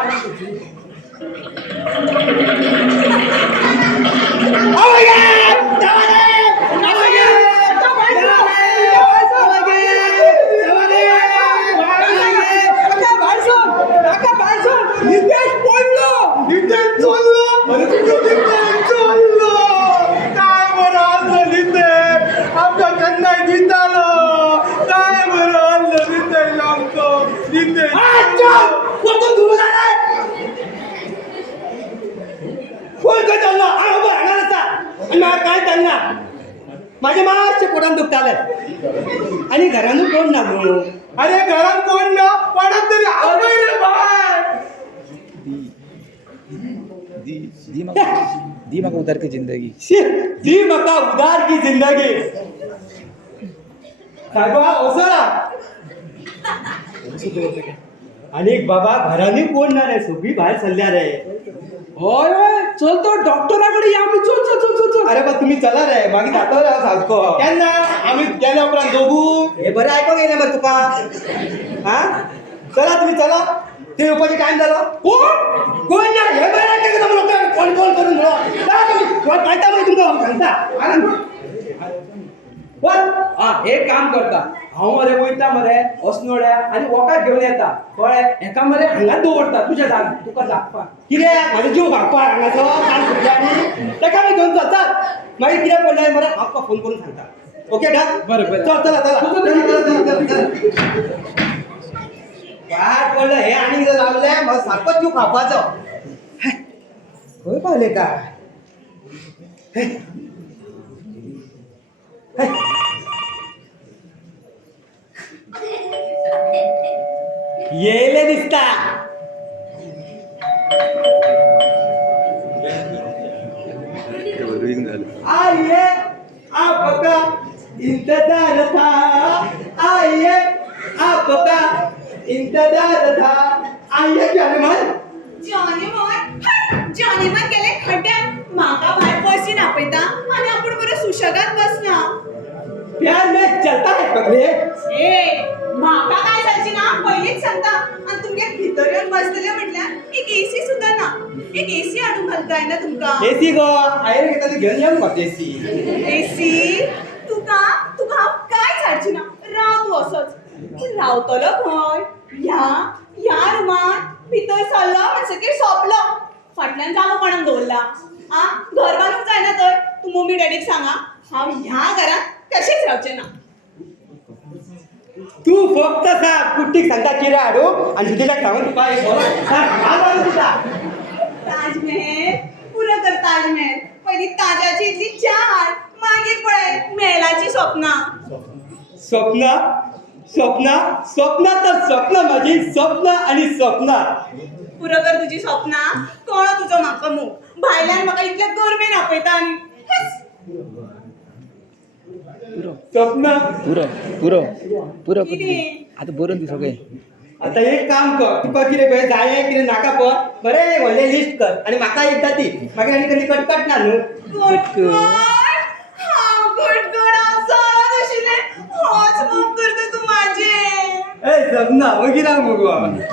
माझ्या मातशे पोटान दुखताले आणि घरानू कोण ना गो अरे घरात कोण ना पडत तरी आवय रे बाय दी म्हाका उदार की जिंदगी दी म्हाका उदार की जिंदगी सायबा ओसरा आणि बाबा घरांनी कोण ना रे सगळी बाहेर सल्ल्या रे होय होय चल तो डॉक्टराकडे या आम्ही चल चल चल चल चल अरे बा तुम्ही चला रे मागीर जातो रे सारको केन्ना आम्ही गेल्या उपरांत दोघू हे बरें आयकोंक येयलें मरे तुका हा चला तुम्ही चला ते येवपाचे टायम जालो कोण ना हे बरें आयकता म्हणून कॉल कॉल करून म्हणून चला तुम्ही पायता मागीर तुमकां सांगता हा एक काम करता हांव मरे वयता मरे अस्नोड्या आनी वोकाक घेवन येता कळ्ळें एका मरे हांगा दवरता तुज्या जाग तुका जागपाक कित्याक म्हाजो जीव भागपा हांगाचो कान फुटल्या आनी ताका आमी घेवन चलतात मागीर कितें पडलें मरे हांव तुका फोन करून सांगता ओके डन बरें, बरें. चल चला चला काय पडलं हे आनी कितें जाल्लें म्हाका सारको जीव खावपाचो खंय पावले काय येले दिसता आइए आपका इंतजार था आइए आपका इंतजार था आइए जाने मन जॉनीमन गेले खड्ड्यात माका भायर पयसी नापयता आणि आपण बरं सुशेगात बसना प्यार में चलता है पगले ए माका काय जायची ना पहिलेच सांगता आणि तुमगे भितर येऊन बसलेले म्हटल्यार एक एसी सुद्धा ना एक एसी हाडून घालताय ना तुमका एसी गो आयर घेतली घेऊन येऊ मग एसी एसी तुका तुका हांव काय झाडची ना राव तू असंच रावतलो खंय ह्या रुमात भितर सरलो म्हणसकीर सोंपलो फाटल्यान जागो कोणाक दवरला आ घर बांदूंक जायना तर तू मम्मी डॅडीक सांगा हांव ह्या घरात कशेंच रावचें ना तू फक्त सांग कुट्टीक सांगता किरा हाडू आणि सुधीला खाऊन तुका एक बोला सांग तुझा ताजमहल पुरं कर ताजमहल पहिली ताजाची इतली चार मागीर पळय मेलाची स्वप्ना स्वप्ना स्वप्ना स्वप्ना तर स्वप्न माझी स्वप्न आणि स्वप्ना पुरं कर तुझी स्वप्ना कळ तुझो म्हाका मूग भायल्यान म्हाका इतल्या गरमेन आपयता आनी स्वप्ना पुरो पुरो पुरो कितें? आता बरोवन दी सगळें आता एक काम कर तुका कितें पळय जाय कितें नाका पण बरें व्हडलें लिस्ट कर आणि म्हाका एकदा दी मागीर आनी कसली कटकट ना न्हू कटकट हांव मोग करतो तू माझे ए सपना वगैरे मग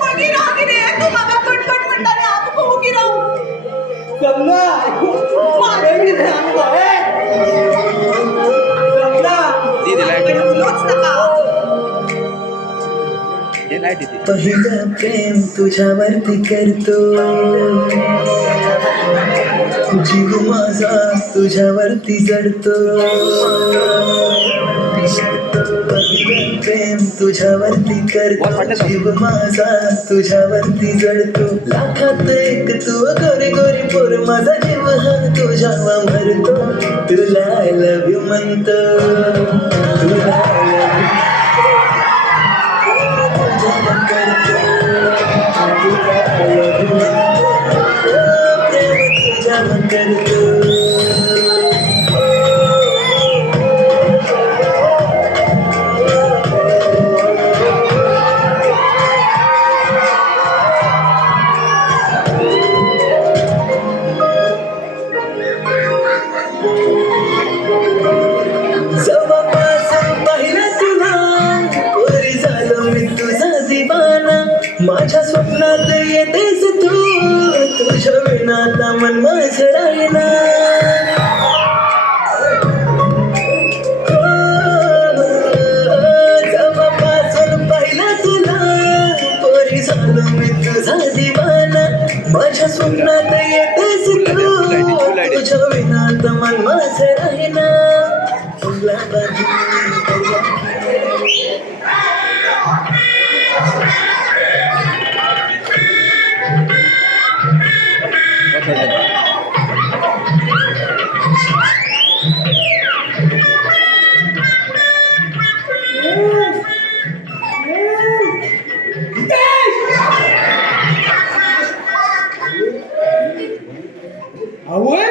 कोणी राव की रे तू माका कटकट म्हणता रे आपण बघू की राव सपना वगैरे सपना दे लाईट बोलूच नका हे लाईट येते पहिलं प्रेम तुझ्यावरती करतो जीव माझा तुझ्यावरती जडतो पहिलं प्रेम तुझ्यावरती करतो जीव माझा तुझ्यावरती जडतो लाखात एक तू गोरी गोरी पोर माझा जीव हा तुझ्यावा मरतो तुला आय लव्ह यू म्हणतो तुला आय लव्ह जवळपासून पाहिलं तुला पोरी झालो मी तुझा दिवाना माझ्या स्वप्नात येतेस तू तुझ्या विना आता मन माझं राहिना जवळपासून पाहिलं तुला पोरी झालो मी तुझा दिवाना माझ्या स्वप्नात येतेस तू तुझ्या विना आता मन माझं राहिना तुला आवय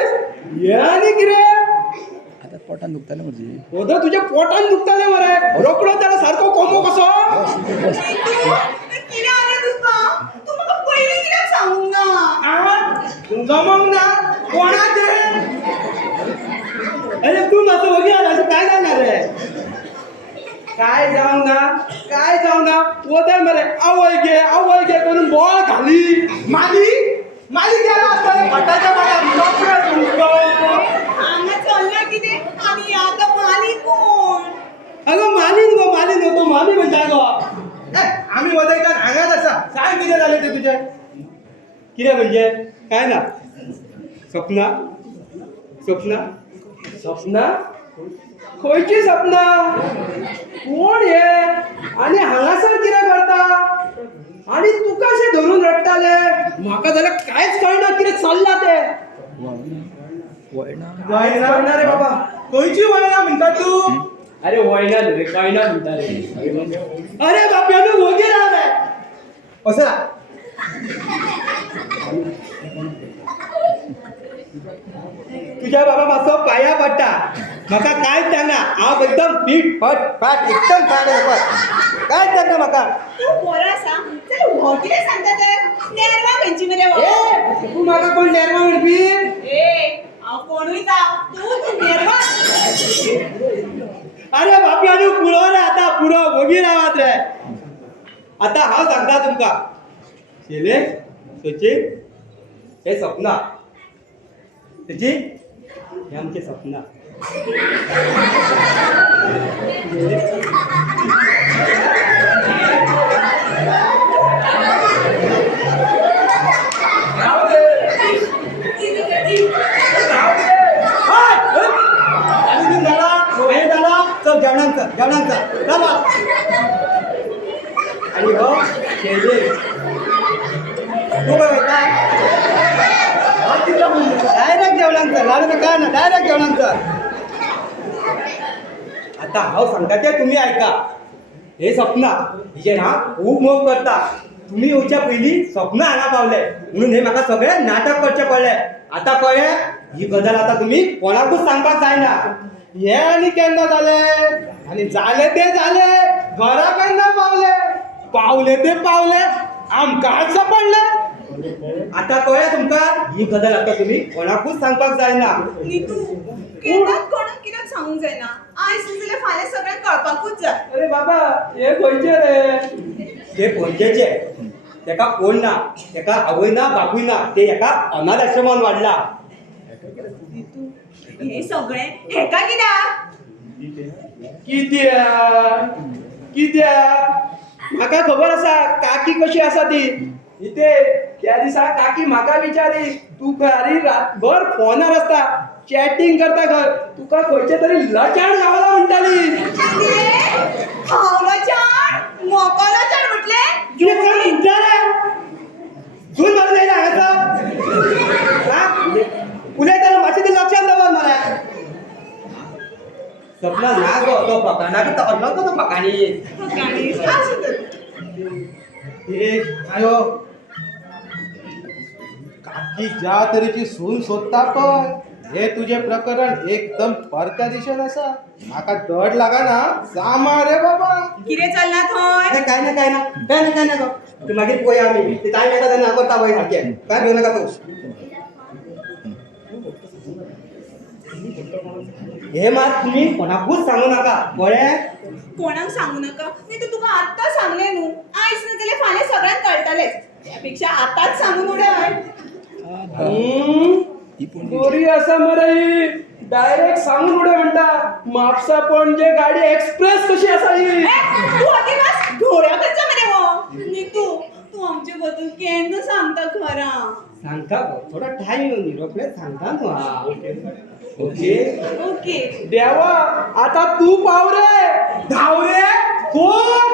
ये आणि किरे आता पोटान दुखताले म्हणजे होतं तुझ्या पोटान दुखताले मरे रोकडो त्याला सारखो कोंबो कसो किती आले तुका तू मला पहिले किती सांगू ना जमव ना कोणाचे अरे तू माझं वगैरे आला काय जाणार रे काय जाऊ ना ओदर मरे आवय घे करून बॉल घाली माली गेला असता फटाच्या आम्हाला चाललं किती आणि आता माली कोण अगं माली नको माली म्हणता गो आम्ही वदयकार हांगाच असा सांग किती झाले ते तुझे किती म्हणजे काय ना स्वप्ना खंयची सपना कोण हे आणि हांगासर कितें करता आणि तुका अशें धरून रडटाले म्हाका जाल्यार कांयच कळना कितें चल्ला ते वळना रे बाबा खंयची वळना म्हणटा तू अरे वळना रे कळना म्हणटा रे अरे बाप्यानू वगैरे राव असं तुझ्या बाबा मातसो पाया पडटा म्हाका कांयच सांगना हांव एकदम फीट फाट एकदम कांयच सांगना म्हाका तू पोरा सांग चल हो किती सांगता तर नेरवा खंयची मरे हो ए तू म्हाका कोण नेरवा म्हणपी ए हांव कोणूय जाव तू नेरवा अरे बाप्यानू पुरो रे आता पुरो वगीर रावात रे आता हांव सांगता तुमका शेले सचिन हे सपना सचिन हे आमचे सपना जेवणांचा चला आणि हो शेले तू काय डायरेक्ट जेवणांचा लाडू काय ना डायरेक्ट जेवणांचा आता हांव सांगता ते तुम्ही ऐका हे सपना हिचे ना खूप मोग करता तुम्ही येवच्या पयलीं सपना हांगा पावले म्हणून हे म्हाका सगळें नाटक करचें पडलें आता कळ्ळें ही गजाल आता तुम्ही कोणाकूच सांगपाक जायना हे आनी केन्ना जालें आणि झाले ते झाले घरा केन्ना पावले ते पावले आमकांच पडले आता कळ्ळें तुमकां ही गजाल आता तुम्ही कोणाकूच सांगपाक जायना नीतू केन्नाच कोणाक कित्याक सांगूंक जायना आयज न्ही जाल्यार फाल्यां सगळ्यांक कळपाकूच जाय अरे बाबा हे खंयचे रे ते पणजेचे तेका कोण ना तेका आवय ना बापूय ना ते एका अनाथ आश्रमान वाडला. हे सगळे हेका कित्याक कित्याक म्हाका खबर आसा काकी कशी आसा ती इथे त्या दिसा काकी म्हाका विचारी तू घरी रातभर फोनार असता चॅटिंग करता खंय तुका खंयचे तरी लचाण गावला म्हणटाली. हावलाच्यान मोकोलाच्यान म्हटले कितें काय म्हणटा रे झूल मारून जायना हांगासर उलयतना मातशें ते लक्षात दवर मरे. सपना ना गो तो फकाणा की तो अडलो तो फकाणी. आयो काकी ज्या तरेची सून सोदता पळय हे तुझे प्रकरण एकदम परत्या दिशेन आसा. म्हाका धड लागाना सामा रे बाबा. कितें चल्ला थंय अरे काय ना गो तू मागीर पळया आमी ते टायम येता तेन्ना करता पळय सारकें काय भिवू नाका तूं. हे मात तुम्ही कोणाकूच सांगू नाका कळ्ळें. कोणाक सांगू नका मी तर तुका आत्ताच सांगले न्हू आयज न्ही जाल्यार फाल्यां सगळ्यांक कळटलेच त्यापेक्षा आताच सांगून उडय. बरी आसा मरे डायरेक्ट सांगून उडय म्हणटा म्हापसा पणजे गाडी एक्सप्रेस कशी आसा ही. तू अगेवास घोड्याकच जा मरे वो नीतू तू आमचे बद्दल केन्ना सांगता खरा सांगता गो थोडा टायम येऊन रोखडेच सांगता तू. हा ओके ओके देवा आता तू पाव रे धाव रे कोण.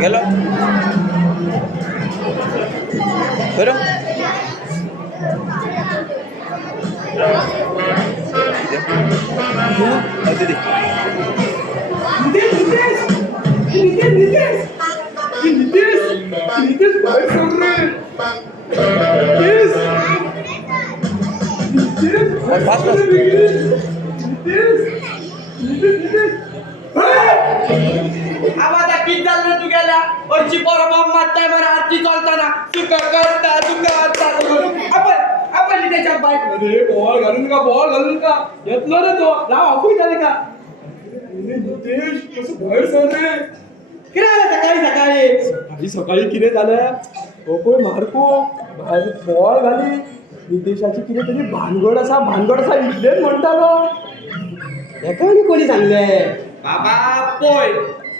गेलो बरं दीदी आवाज किती झालं तू गेला वरची पोरं बॉम्ब मारताय मला आरती चालताना तुका करता आपण त्याच्यात बाईक मध्ये बॉल घालून का घेतलो रे तो राव ऑफिस झाले का नितेश कसं बाहेर रे किती झालं सकाळी किती झालं ओपो मारको बाहेर बॉल घाली नितेशाची किती तरी भानगड असा इडलेन म्हणटालो एका कोणी सांगले बाबा पळय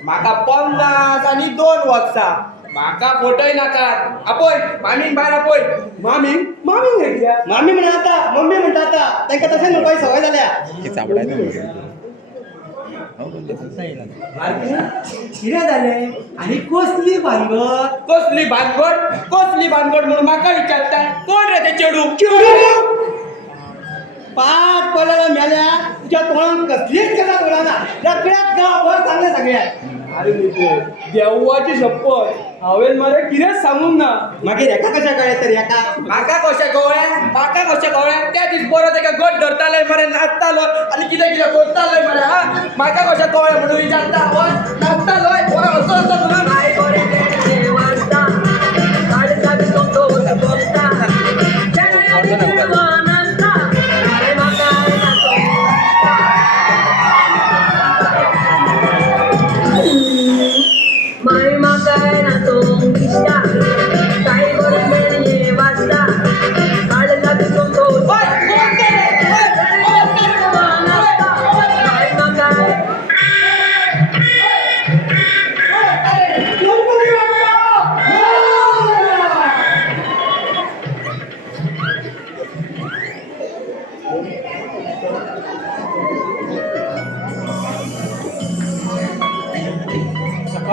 म्हाका 50 आणि 2 वर्सां म्हाका फोटोय नाकात आपय मामीन भायर आपय मामीन घेतल्या मामी म्हणा आता मम्मी म्हणटा आता तांका तशें नको सवय जाल्या. की चाबडायचं कितें जालें आनी कसली भानगड म्हणून म्हाका विचारता कोण रे ते चेडू पाट पडलेला मेल्या तुझ्या तोंडात कसलीच कथा बोलाना सगळ्यात गावभर सांगले सगळ्यात. अरे देवाची शपथ हांवेन मरे कितेंच सांगूंक ना. मागीर एका कशा कळ्ळे तर एका म्हाका कशें कळ्ळें त्या दीस बरो तेका गट धरताले मरे नाचतालो आनी कितें करताले मरे हा म्हाका कशें कळ्ळें म्हणून विचारता हय नाचतालो बरो असो म्हणून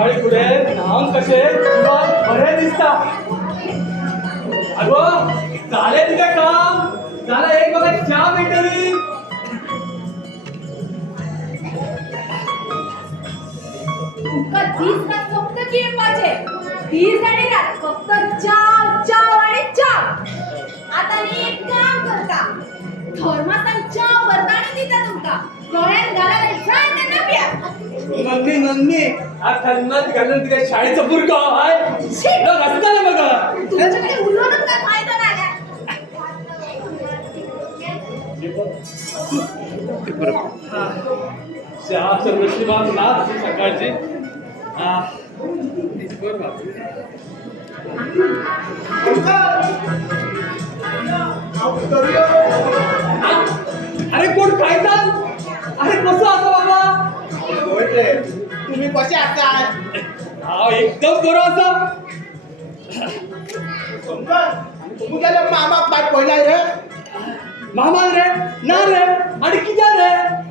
दिवाळी पुढे नाम कसे तुला बरे दिसता अगो झाले तुझे काम झालं एक बघा चहा भेटली तुमका दीस रात फक्त गेम पाहिजे दीस आणि रात फक्त चाव चाव आणि चाव आता मी एक काम करता थर्मासात चाव वरदाणी देता तुमका डोळ्यात घालायला जाय ते ना प्या नंदी हा थंडात घालून तिकडे शाळेचं बुरग आहे सगळं रस्त्याला बघा तुमच्याकडे उलवणच काय फायदा नाही चहा सर्वश्री बाब नाच सकाळची अरे कोण खायचा अरे कसं असं बाबा तुम्ही कसे आहात हा एकदम बरं असं मुगेला मामा पाठ पडलाय रे मामा रे ना रे आणि किती रे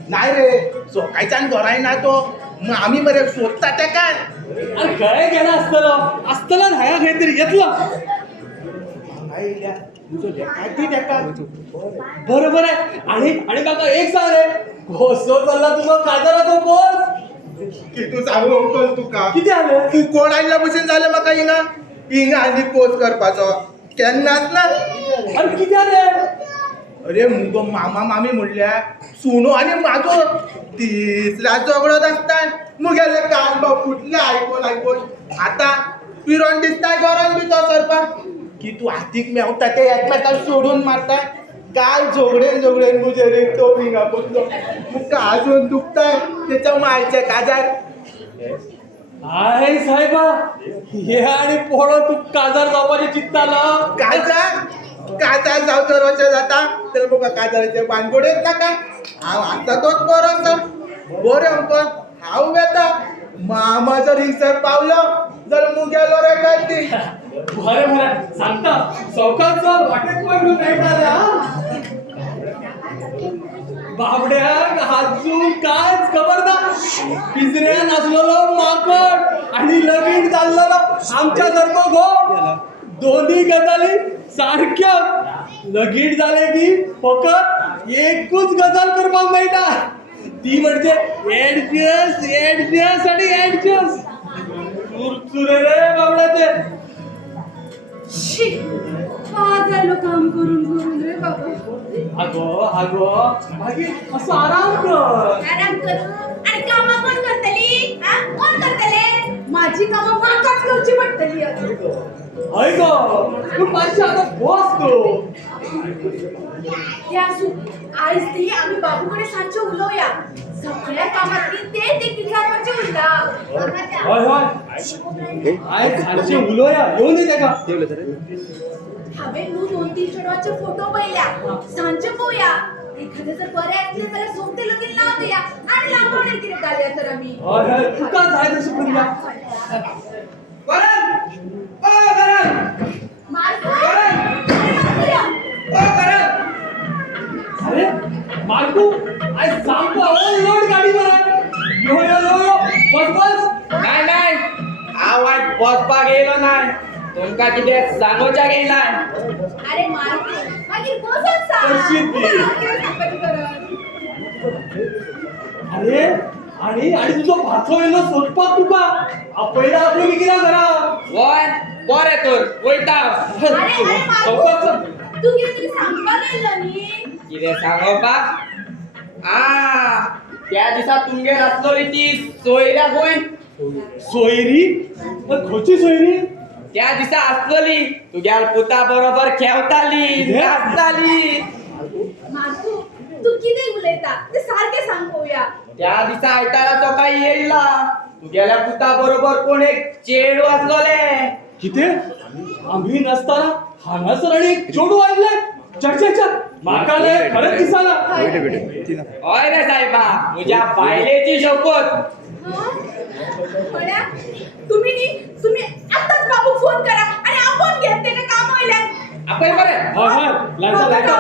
नाही रे सोकायच्यान घराय ना तो मग आम्ही बरे शोधता त्या काय अरे काय गेला असताना ह्या काहीतरी घेतलं बरोबर आहे आणि काका एक सांग रे घोसो चालला तुझा काजाराचा कोर्स की तू सांगू अंकल तुका किती आले तू कोण आयला बसून झालं म्हाका हिंगा आनी कोर्स करपाचो केन्नाच ना अरे किती आले अरे मुगो मामा मामी म्हणल्या सुनो आनी मागो तिसरा झगडत असताय मुगेले कान बाब फुटले आयकोन आता पिरोन दिसताय घरान बी तो सरपाक की तू हातीक मेवता ते एकमेकाक सोडून मारताय काय झगडेन मुझे रे तो पिंगा पडलो मुका अजून दुखताय त्याच्या मायच्या काजार आहे साहेबा हे आणि पोळं तू काजार जावपाचे चित्ताला काजार जाऊ दरवाजा जाता तर बघा काजाराचे बांगोड येत ना का हांव आता तोच बरो आसा बरे अंकल हांव वेता मामा जर हिंसर पावलो जर मुगेलो रे करती बरं सांगता चौकाचं वाटेत पण नाही बाबड्या अजून कायच खबर ना पिंजऱ्या नाचलेलो माकड आणि लगीन चाललेलो आमच्यासारखं गो दोन्ही गजाली सारख्या लगीन झाले की फक्त एकूच गजाल करपाक मेळटा ती म्हणजे ऍडजस्ट आणि ऍडजस्ट चुरचुरे रे बाबड्याचे शी काय झालं काम करून रे बाबा अगो मागीर असं आराम कर आराम कर आणि कामं कोण करतली हा कोण करतले माझी कामं माकाच करची पडतली ऐक तू पाचशे आता बस तू आज ती आम्ही बाबूकडे सांचे उलवूया सगळ्या कामातली ते किती उरला होय आय सांचे उलोया येऊन दे का हावे तू 2-3 चढवाचे फोटो पाहिल्या सांचे पोया एखादे जर बरे असले तर सोबते लगीन लावूया आणि लांबवणे किती गाल्या तर आम्ही होय तू का जाय तशी करूया अरे मालकू आय सांगतो लोड गाडी यो बस नाही आवाज बसपाक येयलो नाही तुमका कितें सांगोच्या गेलाय अरे मालकू मागीर बसत अरे आणि तुझो भाचो येलो सोदपाक तुका आपयला आपली किरा करा वय बरें तर वयता अरे मालकू तू किती तरी सांगपाक येयलो न्ही कितें सांगोपाक त्या दिसा तुमगेर आसलोली ती सोयऱ्या गोय सोयरी खंयची सोयरी त्या दिसा आसलोली तुग्याल पुता बरोबर खेवताली नाचताली मालकू तू किती उलयता ते सारखे सांग पोवया त्या दिसा आयतारा सकाळी येयला तुगेल्या पुता बरोबर कोण एक चेडू आसलोले किती आम्ही नसताना हांगासर आणि एक चोडू आयले चर्चेच्या माका लय खरंच दिसाला होय रे साहेबा तुझ्या बायलेची शपथ म्हणा तुम्ही आताच बाबू फोन करा आणि आपण घेते का काम होईल आपण बरे होय लाईटा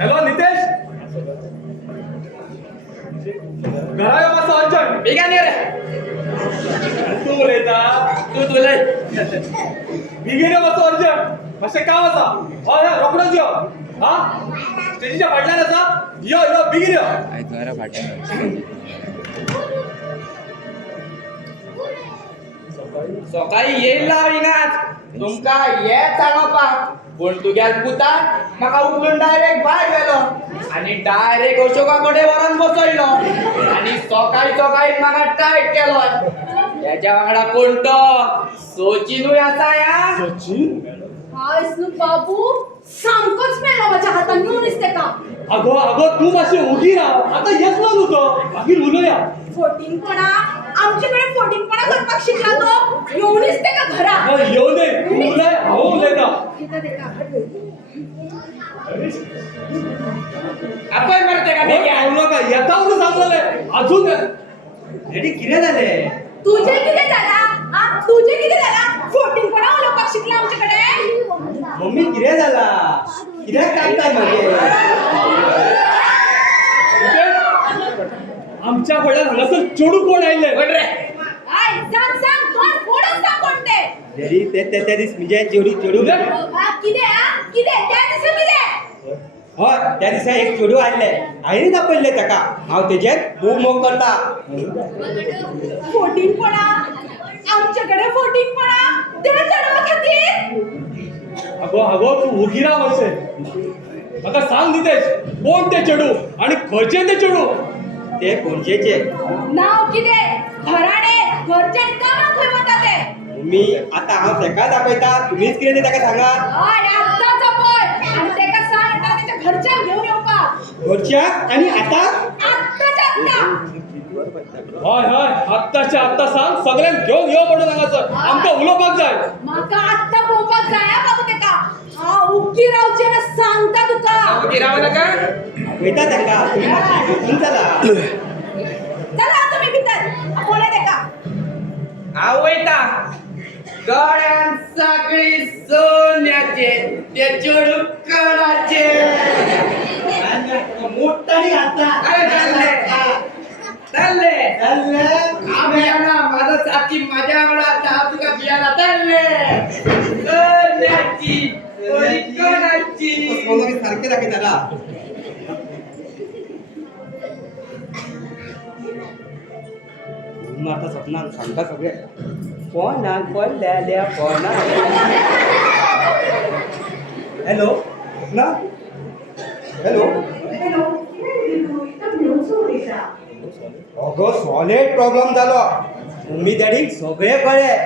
हॅलो नितेश उलयता तूं उलय बेगीन वचो अर्जंट मातशें काम आसा हय हय रोखडोच यो हा स्टेजीच्या फाटल्यान आसा यो यो बेगीन यो आयतारा फाटल्यान सकाळी येयला विनाच तुमका हेच सांगपाक पूण तुग्याल पुताक म्हाका उखलून डायरेक्ट भायर गेलो आणि डायरेक्ट अशोका कडेन व्हरून बसयलो आणि सकाळी सकाळी म्हाका टायट केलो त्याच्या वांगडा कोण तो सचिनूय आसा या सचिन हायस न्हू बाबू सामकोच मेलो माझ्या हातान न्हू नुस्तें काम अगो अगो तू मातशी उगी राव आता येतलो न्हू तो मागीर उलोवया फोर्टीनपणा आमच्याकडे फोर्टीनपणा करपाक शिकला तो येवनीच तेका घरा हय येऊ दे तू उलय हांव उलयता येता तेका आपण मरे तेका हय, बेग्या हांव नाका येता म्हणून सांगलेले अजून रेडी कितें जालें तुझे किती झाला हा तुझे किती झाला फोर्टीनपणा उलोवपाक शिकला आमच्याकडे मम्मी कितें जाला कित्याक काडटाय म्हाजे आमच्या फळ्यात हांगासर चेडू कोण आयले आय सांग कोण फोडून सांग कोण ते रेडी ते दीस म्हणजे चेडू हा किते त्या दिसा किते हय त्या दिसा एक चेडू आयले हांवें दाखयल्ले ताका हांव तेजेर खूब मोग करता फोर्टीनपणा आमच्याकडे फोर्टीनपणा ते चढवा खातीर अगो अगो तू उगी राव मातशें म्हाका सांग नितेश कोण ते चेडू आणि खंयचे ते चेडू ते पणजेचे नाव किते घराणे घरचे कामाक खंय वता ते मम्मी आतां हांव तेका दाखयता तुमीच कितें तें ताका सांगा हय आत्ताच पळय आणि तेका सांग येता तेच्या घरच्यांक घेवन येवपाक घरच्याक आणि आतां आत्ताच्या आत्ता हय हय आत्ताच्या आत्ता सांग सगळ्यांक घेऊन यो म्हणून हांगासर आमकां उलोवपाक जाय म्हाका आत्ता पळोवपाक जाय हा बाबू तेका हांव उक्की रावचें ना सांगता तुका राव नाका वयता ताका तुमी मातशी भेटून चला चला तुम्ही भितर पळय तेका हांव वयता गळ्यान साखळी सोन्याचे ते चेडू कणाचे मोठ्याने घातला चालले बियाणा माझा साथी माझ्या वांगडा हांव तुका बियाणा चालले सोन्याची कणाची सारखे दाखयता आता सपनान सांगता सगळे कोणाक पडलेल्या कोणाक हॅलो ना हॅलो अगो सॉलिड प्रॉब्लेम जालो मम्मी डॅडीक सगळे कळ्ळे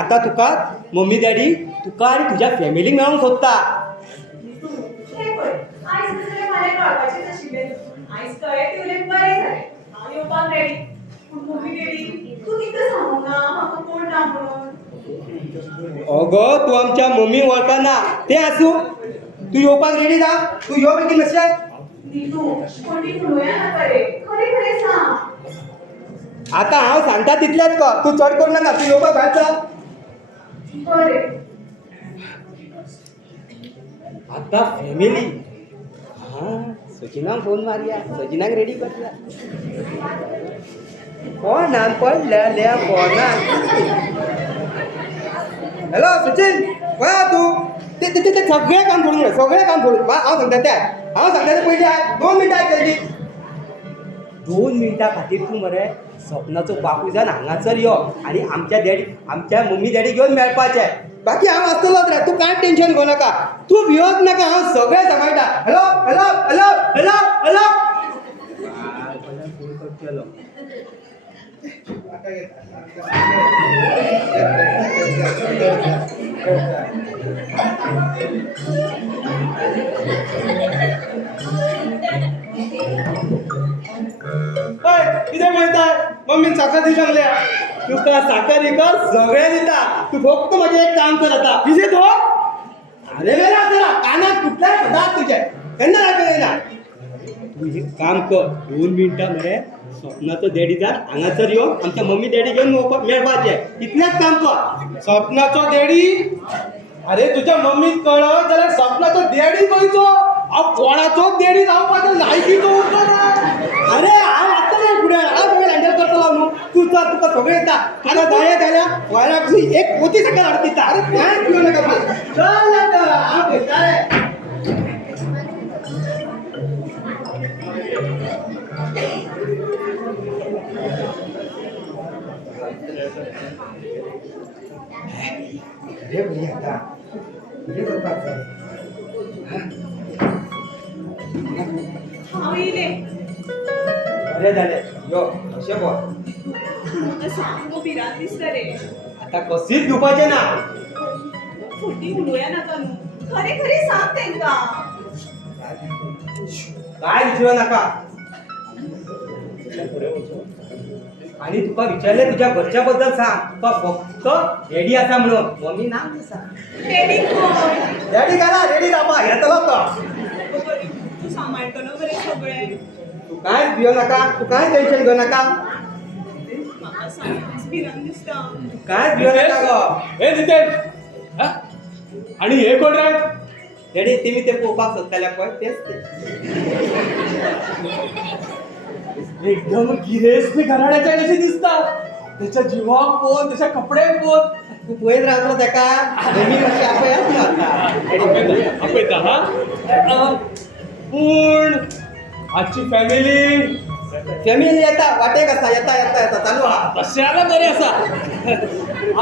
आता तुका मम्मी डॅडी तुका आणि तुझ्या फॅमिलीक मेळोंक सोदता अगो तू आमच्या मम्मी वळखना ते आसूं तू येवपाक रेडी जा तू यो बेगीन मातशें आता हांव सांगता तितलेंच कर तू चड करू नाका तू येवपाक भायर जा आता फॅमिली हा सचिनाक फोन मारया सचिनाक रेडी करया कोणाक पडलेल्या कोणाक हॅलो सचिन खंय तू ते ते ते सगळें काम सोडून सगळें काम सोडून हांव सांगता ते पयलीं आय 2 मिनटां आयकली 2 मिनटां खातीर तूं मरे सपनाचो बापूय जावन हांगासर यो आनी आमच्या मम्मी डॅडी घेवन मेळपाचें बाकी हांव आसतलोच रे तूं कांय टेन्शन घेवं नाका तूं भियोच नाका हांव सगळें सांबाळटा hello hello hello hello hello कितें म्हणटाय मम्मीन साखर दी सांगल्या तुका साखर विकर सगळें दिता तू फक्त म्हजें एक काम कर आतां कितें तो अरे वेला चला कानाक कुठल्याय सदांच तुजे केन्ना राखले ना तू एक काम कर 2 मिनटां मरे स्वप्नाचो डॅडी जात हांगासर यो आमच्या मम्मी डॅडी घेवन मेळपाचें इतलेंच काम कर स्वप्नाचो डॅडी अरे तुझ्या मम्मीक कळत जाल्यार स्वप्नाचो डॅडी खंयचो हांव कोणाचो डॅडी जावपाचो लायकीचो उरलो ना अरे हांव आसतलें फुडें हांव सगळें हँडल करतलो न्हू तुका सगळं येता आता जाया जाल्या वयाची एक पोती सगळं हाडून दिता अरे काय पिऊ नका तू. चल आता हा काय अरे बरी आता बरी करपाक जाय. हांव येयले बरें जालें यो अशें पळय म्हाका सामको भिरांत दिसता रे आता कशीच घेवपाचें ना खोटी उलोवया नाका न्हू खरें खरें सांग तेंकां काय विचारू नाका आणि तुका विचारले तुझ्या घरच्या बद्दल सांग तुका फक्त रेडी आसा म्हणून मम्मी ना सांग डॅडी कोण रेडी घाला रेडी राबा येतलो तो तूं सांबाळटलो बरें सगळें तू काय भियो नाका तू काय टेन्शन घेऊ नाका म्हाका सामकोच भिरांत दिसता काय भियो नाका गो हे जितेश हा? आणि हे कोण रे रेडी तेमी ते पळोवपाक सोदताले पळय तेच ते एकदम गिरेस्त घराण्याच्या कशी दिसतात त्याच्या जीवाक पोन त्याच्या कपड्याक पोन तू पळयत रावतलो तेका जमीन अशी आपयत ना आपयता हा पूण आजची फॅमिली फॅमिली येता वाटेक आसा येता येता येता चालू आहा कशाला बरे असा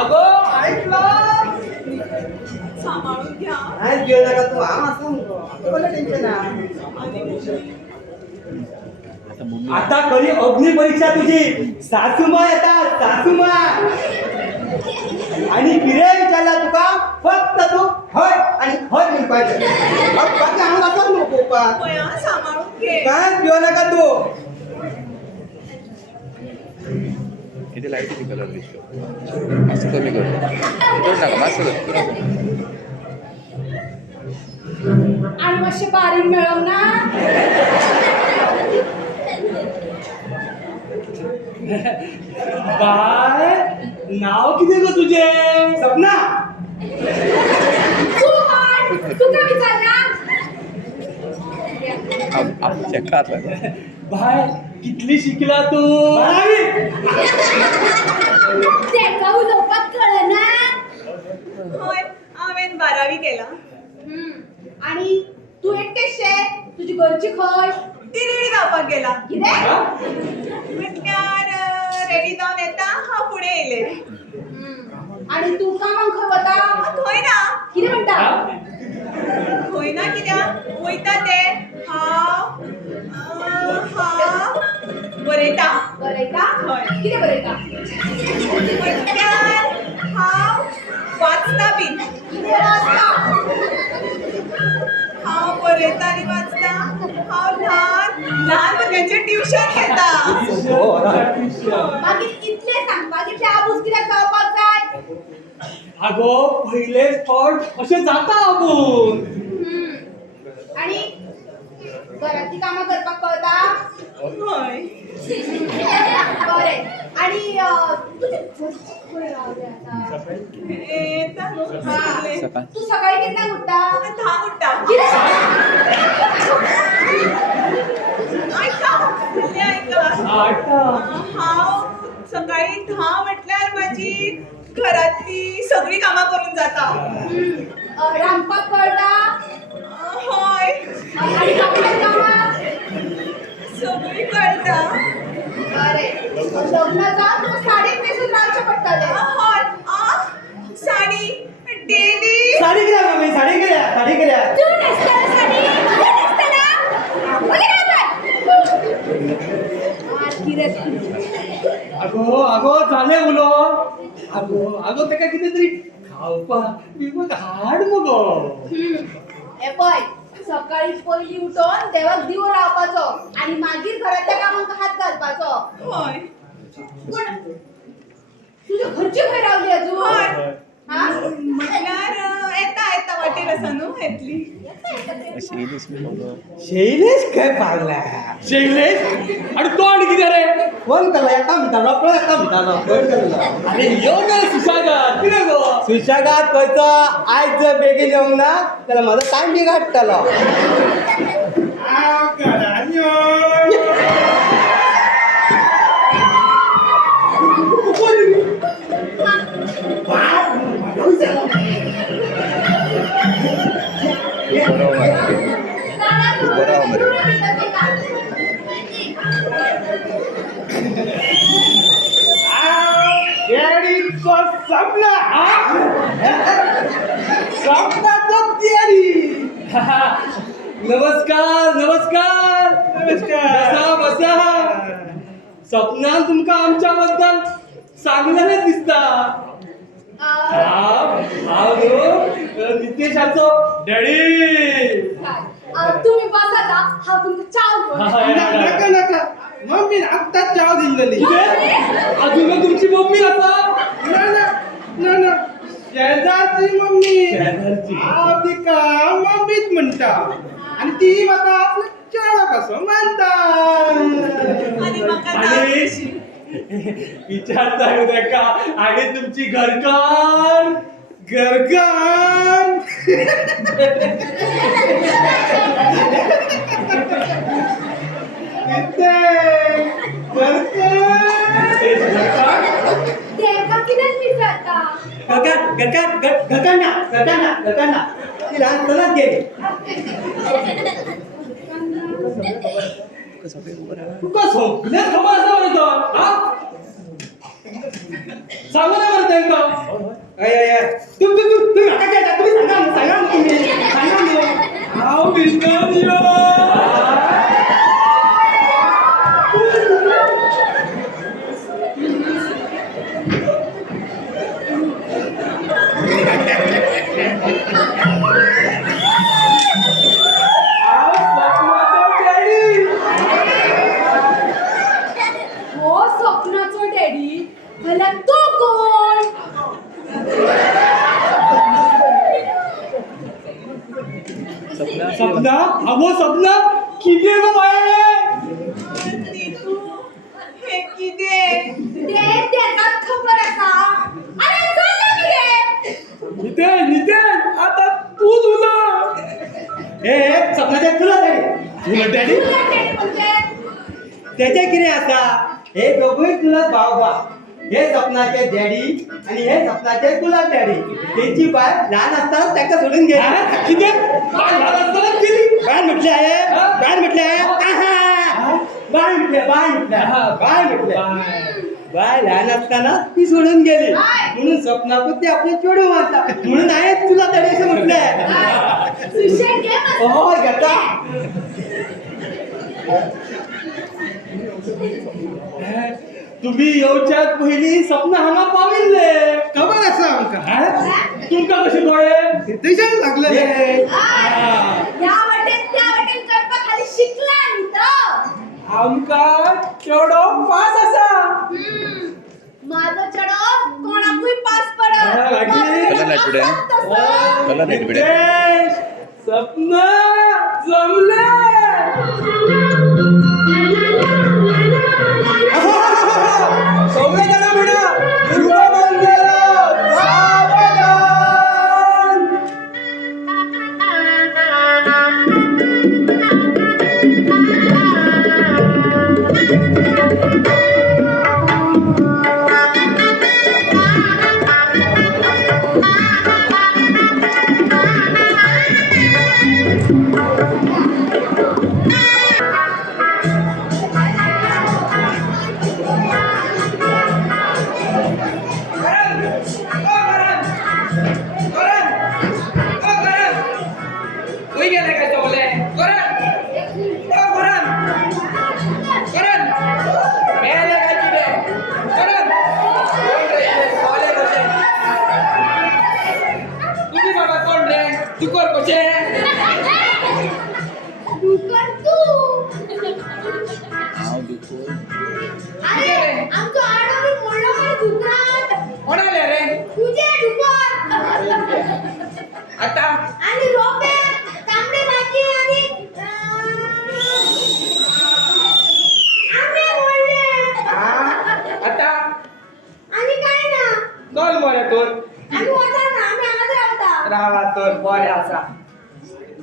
अगो ऐकलं सांबाळून घ्या कांयच भियो नाका तू हांव आसा मुगो कसलें टेन्शन ना आता खरी अग्नी परीक्षा तुझी सासूमा येतात सासूमा आणि कितें विचारला तुका फक्त तू हय आणि हय म्हणपाचें बाकी हांव नाका न्हू पळोवपाक पळय आं, सांबाळून घे कांयच भियो नाका तू किती लाईटीचे कलर दिसतो असं कमी कर करू नका मास्क कर आणि मातशें बारीक मेळोंक ना बाय नाव किती ग तुझे सपना तुका विचारला आपण चेक घातला बाय कितली शिकला तू 12वी तेका उलोवपाक कळना होय हांवें 12वी केला आणि तू एकटेच शे तुझी घरची खंय ती रेडी जावपाक गेला कितें म्हटल्यार रेडी जावन येता हांव फुडें येयले आणि तू कामाक खंय वता थंय ना कितें म्हणटा खंय ना कित्याक वयता ते हांव बरयता बरयता हय. कितें बरयता म्हटल्यार हांव वाचता बीन कितें वाचता हांव बरयता आनी वाचता हांव ल्हान भुरग्यांचें ट्युशन घेता मागीर इतलें सांगपाक इतलें आबूज कित्याक जावपाक जाय अगो पहिले स्पॉट असे जाता आपूण आणि घरातली कामां करपाक कळटा हय बरें आणि तुझे घरचे खंय रावले आतां येता न्हू सगळे. हा. तू सकाळी कितल्यांक उठता 10 उठटा कितें ऐका फुडलें ऐका आटा हांव सकाळी 10 म्हटल्यार म्हजी घरातली सगळी कामां करून जाता रांदपाक कळटा हय आणि कपडे कामां सगळी कळटा बरें लग्न जावन तुका साडीत न्हेसून रावचें पडटलें हय साडी डेली साडी कित्याक मम्मी साडी कित्याक साडी कित्याक तू न्हेसता साडी तू न्हेसता मागीर अगो अगो झाले उलो अगो अगो तेका कितें तरी खावपाक पिवपाक हाड मगो हे पळय सकाळी पयली उठोन देवाक दिवो लावपाचो आणि मागीर घरातल्या कामांक हात घालपाचो हय पूण तुझ्या घरची खंय रावली अजून हय हा म्हटल्यार येता वाटेर आसा न्हू येतली शैलेश काय पागला शेगलेश आणि तोंड किती रे फोन केला येता म्हणटालो पळय येता म्हणटालो फोन केलो अरे यो ना सुशागात कितें गो सुशेगाद खंयचो आयज जर बेगीन येवंक ना जाल्यार म्हजो टायम बी काडटलो बरं मरे डॅडीचं स्वप्न स्वप्नाचं डॅडी नमस्कार नमस्कार बसा बसा स्वप्नान तुमका आमच्या बद्दल सांगलेले दिसता हाव नितेशाचो डॅडी तुम्ही बसा जा हा तुमचा चाव नका नका मम्मी आत्ताच चाव दिलेली अजून तुमची मम्मी असा ना ना शेजारची मम्मी शेजारची. तिका मम्मीच म्हणता आणि ती म्हाका आपलं चेडो कसो मानता आणि म्हाका आणि दाखयशी. विचारता तेका आणि तुमची घरकान गरगान तेका कितें विचारता घरकांना ती लहानपणात गेली तुका सगळेच खबर आसा मरे तो सांगू ना मरे तेंका तुम्ही म्हाका काय तुम्ही सांगा न्हू. हांव भितर यो हो स्वप्नाचो डॅडी भला तो कोण सपना अगो सपना किती गो बाया नीतू, हे कितें ते तेकाच खबर आसा अरे जाता कितें नितेन आता तूच उला हे सपनाचे तुला डॅडी डॅडी तुला डॅडी म्हणजे त्याचे कितें आसा हे दोघूय तुला भाव हे सपनाचे डॅडी आणि हे सपनाचे तुला डॅडी त्यांची बाय लहान असताना त्याका सोडून गेली किती बाय लहान असताना गेली बाय म्हटले आहे बाय लहान असताना ती सोडून गेली म्हणून सपनापुती आपले चोडू मारता म्हणून आहे तुला डॅडी असं म्हटलंय सुशेग घे मग. हो घेता तुम्ही येवच्यात पहिली सपना हांगा पाविल्ले खबर आसा आमकां तुमका कशी कळे तेच्यान लागलेले या वाटेन त्या वाटेन करपा खाली शिकला न्ही तो आमकां चेडो पास आसा माझा चढो कोणाकूय पास पडत कलर लाईट पुढे. कलर लाईट पुढे. नितेश, सपना जमले सगळे जण म्हणा शुभमंगल सावधान डुकर तू अरे आमचो आडो मोडलो मरे डुकरात कोणाले रे तुझे डुकर आता आणि रोपे तांबडे भाजी आणि आंबे मोडले आता आणि काय ना चल मरे तर आम्ही वता ना आम्ही हांगाच रावता रावा तर बरे आसा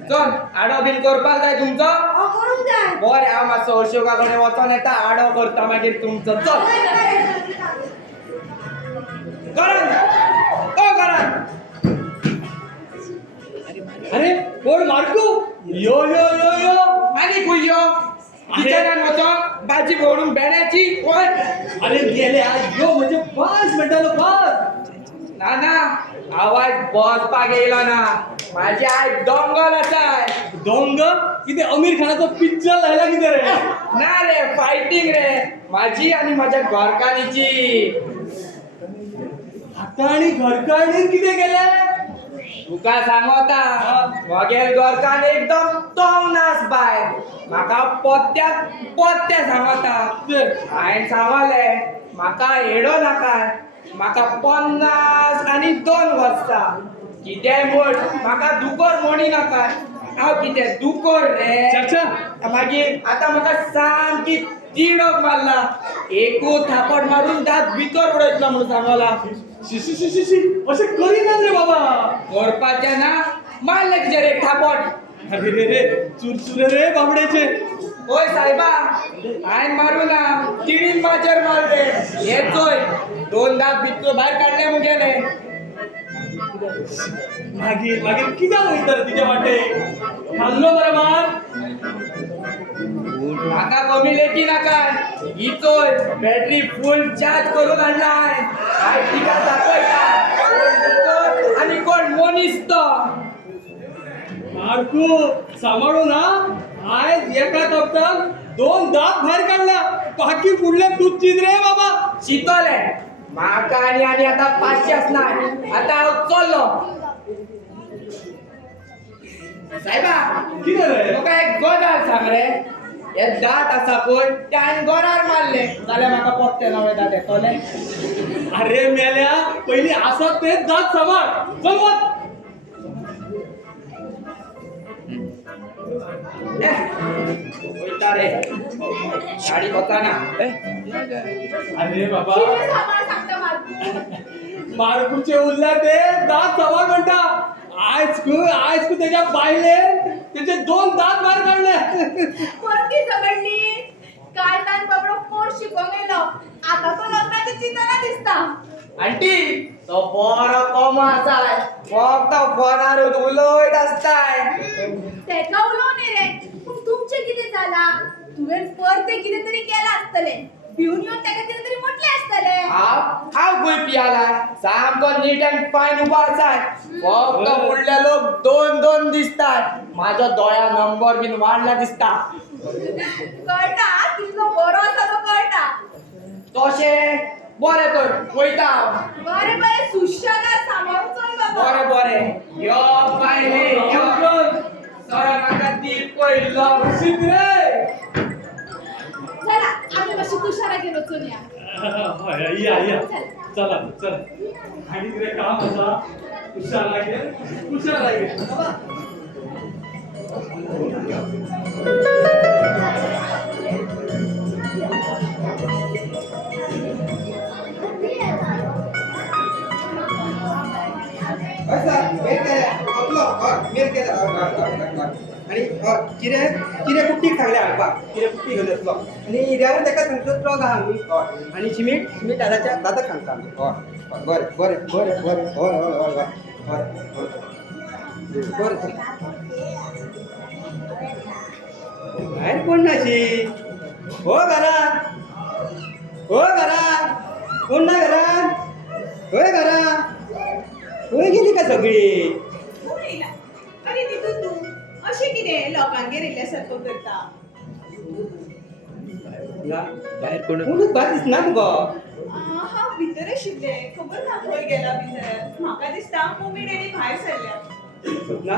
चल आडो बीन करपाक जाय तुमचो करूंक जाय बरे हांव मातसो अशोका कडेन वचोन येता आडो करता मागीर तुमचो चल करण ओ करण अरे कोण मारकू यो यो यो यो आणि कुयो किचनान वचोन भाजी भोवून बेण्याची ओय अरे गेले आज यो म्हणजे बस म्हणटालो बस ना ना आवाज बसपाक येयलो ना माझी आय डोंगल आसाय डोंग किती आमिर खानाचो पिक्चर लायला किती रे ना रे फायटिंग रे माझी आणि माझ्या घरकान्नीची आता आणि घरकान्नीन किती केले तुका सांगता वगेल घरकान एकदम तोंग नास बाय म्हाका पत्त्या सांगता हांवें सांगले म्हाका येडो नाका म्हाका 50 आणि 2 वर्सां कितें म्हण म्हाका दुकोर म्हणी नाका हांव कितें दुकोर रे चाचा मागीर आतां म्हाका सामकी तिडक मारला एकूच थापड मारून दात भितर उडयतलो म्हणून सांगला शी शी शी शी शी अशें करिनात रे बाबा करपाचें ना मारले तुजेर एक थापड अरे रे रे चुरचुरे रे बाबड्याचे ओय सायबा हांवें मारूं ना तिणीन म्हाजेर मारले हे चोय 2 दात भितर भायर काडले मुगेले मागीर मागीर कित्याक वयता रे तुजे वाटे खाल्लो मरे मार म्हाका कमी लेखी नाका ही चोय बॅटरी फुल चार्ज करून हाडलाय हांव तिका दाखयता कोण भितर आनी कोण मनीस तो मारकू सांभाळू ना आयज एका तोपटाक 2 दात भायर काडला बाकी फुडले तूच चिद रे बाबा शिकले म्हाका आनी आतां 500 आसनाय आतां हांव चल्लो सायबा कितें रे म्हाका एक गजाल सांग रे हे दात आसा पळय ते हांवें गोरार मारले जाल्यार म्हाका पत्ते नवे दात येतले अरे मेल्या पयली आसत ते दात सांभाळ चल वच वयता रे गाडी वचना अरे बाबा किती सांभाळ सांगता मारकू मारकूचे उरला ते दात सांभाळ म्हणटा आयज त्याच्या बायले त्याचे 2 दात भायर काडले कोणती झगडली काय तान बाबडो कोण शिकवून गेलो आता तो लग्नाची चिंतना दिसता आंटी तो बरो कोमो आसाय फक्त फोनारूच उलयत आसताय तेका उलोवनी रे पूण तुमचें कितें जाला तुवें परते कितें तरी केलां आसतलें भिवन येवन तेका कितें तरी म्हटलें आसतलें हांव खंय पियालाय सामको नीट अँड फायन उबो आसाय फक्त फुडले लोक 2 दिसतात म्हाजो दोळ्या नंबर बीन वाडला दिसता कळटा तुजो बरो आसा तो कळटा तशें बरें तर वयता हांव बरें बरें सुशेगाद सांबाळून चल बाबा बरें यो बायले यो सरा म्हाका दी पयलो शीत रे चला आमी मातशी तुषारागेर वचून या या चला चला आणि कितें काम आसा कुशालागेर आणि किरे कुट्टीक सांगले हाडपाक किरे कुट्टी घेवन येतलो आणि रेवून ताका सांगतो ट्रक आहा आमी आणि सिमीट दादाक सांगता आमी हय बरें बरें बरें बरें हय हय हय हय बरें भायर कोण नाशी हो घरात कोण ना घरात होय घरात खंय गेली का सगळी अरे तितून तू अशें कितें लोकांगेर येयल्यासारको करता बाहेर कोण कोणूच भायर दिसना तुका हांव भितर आशिल्ले खबर ना खंय गेला भितर म्हाका दिसता मम्मी डॅडी भायर सरल्या ना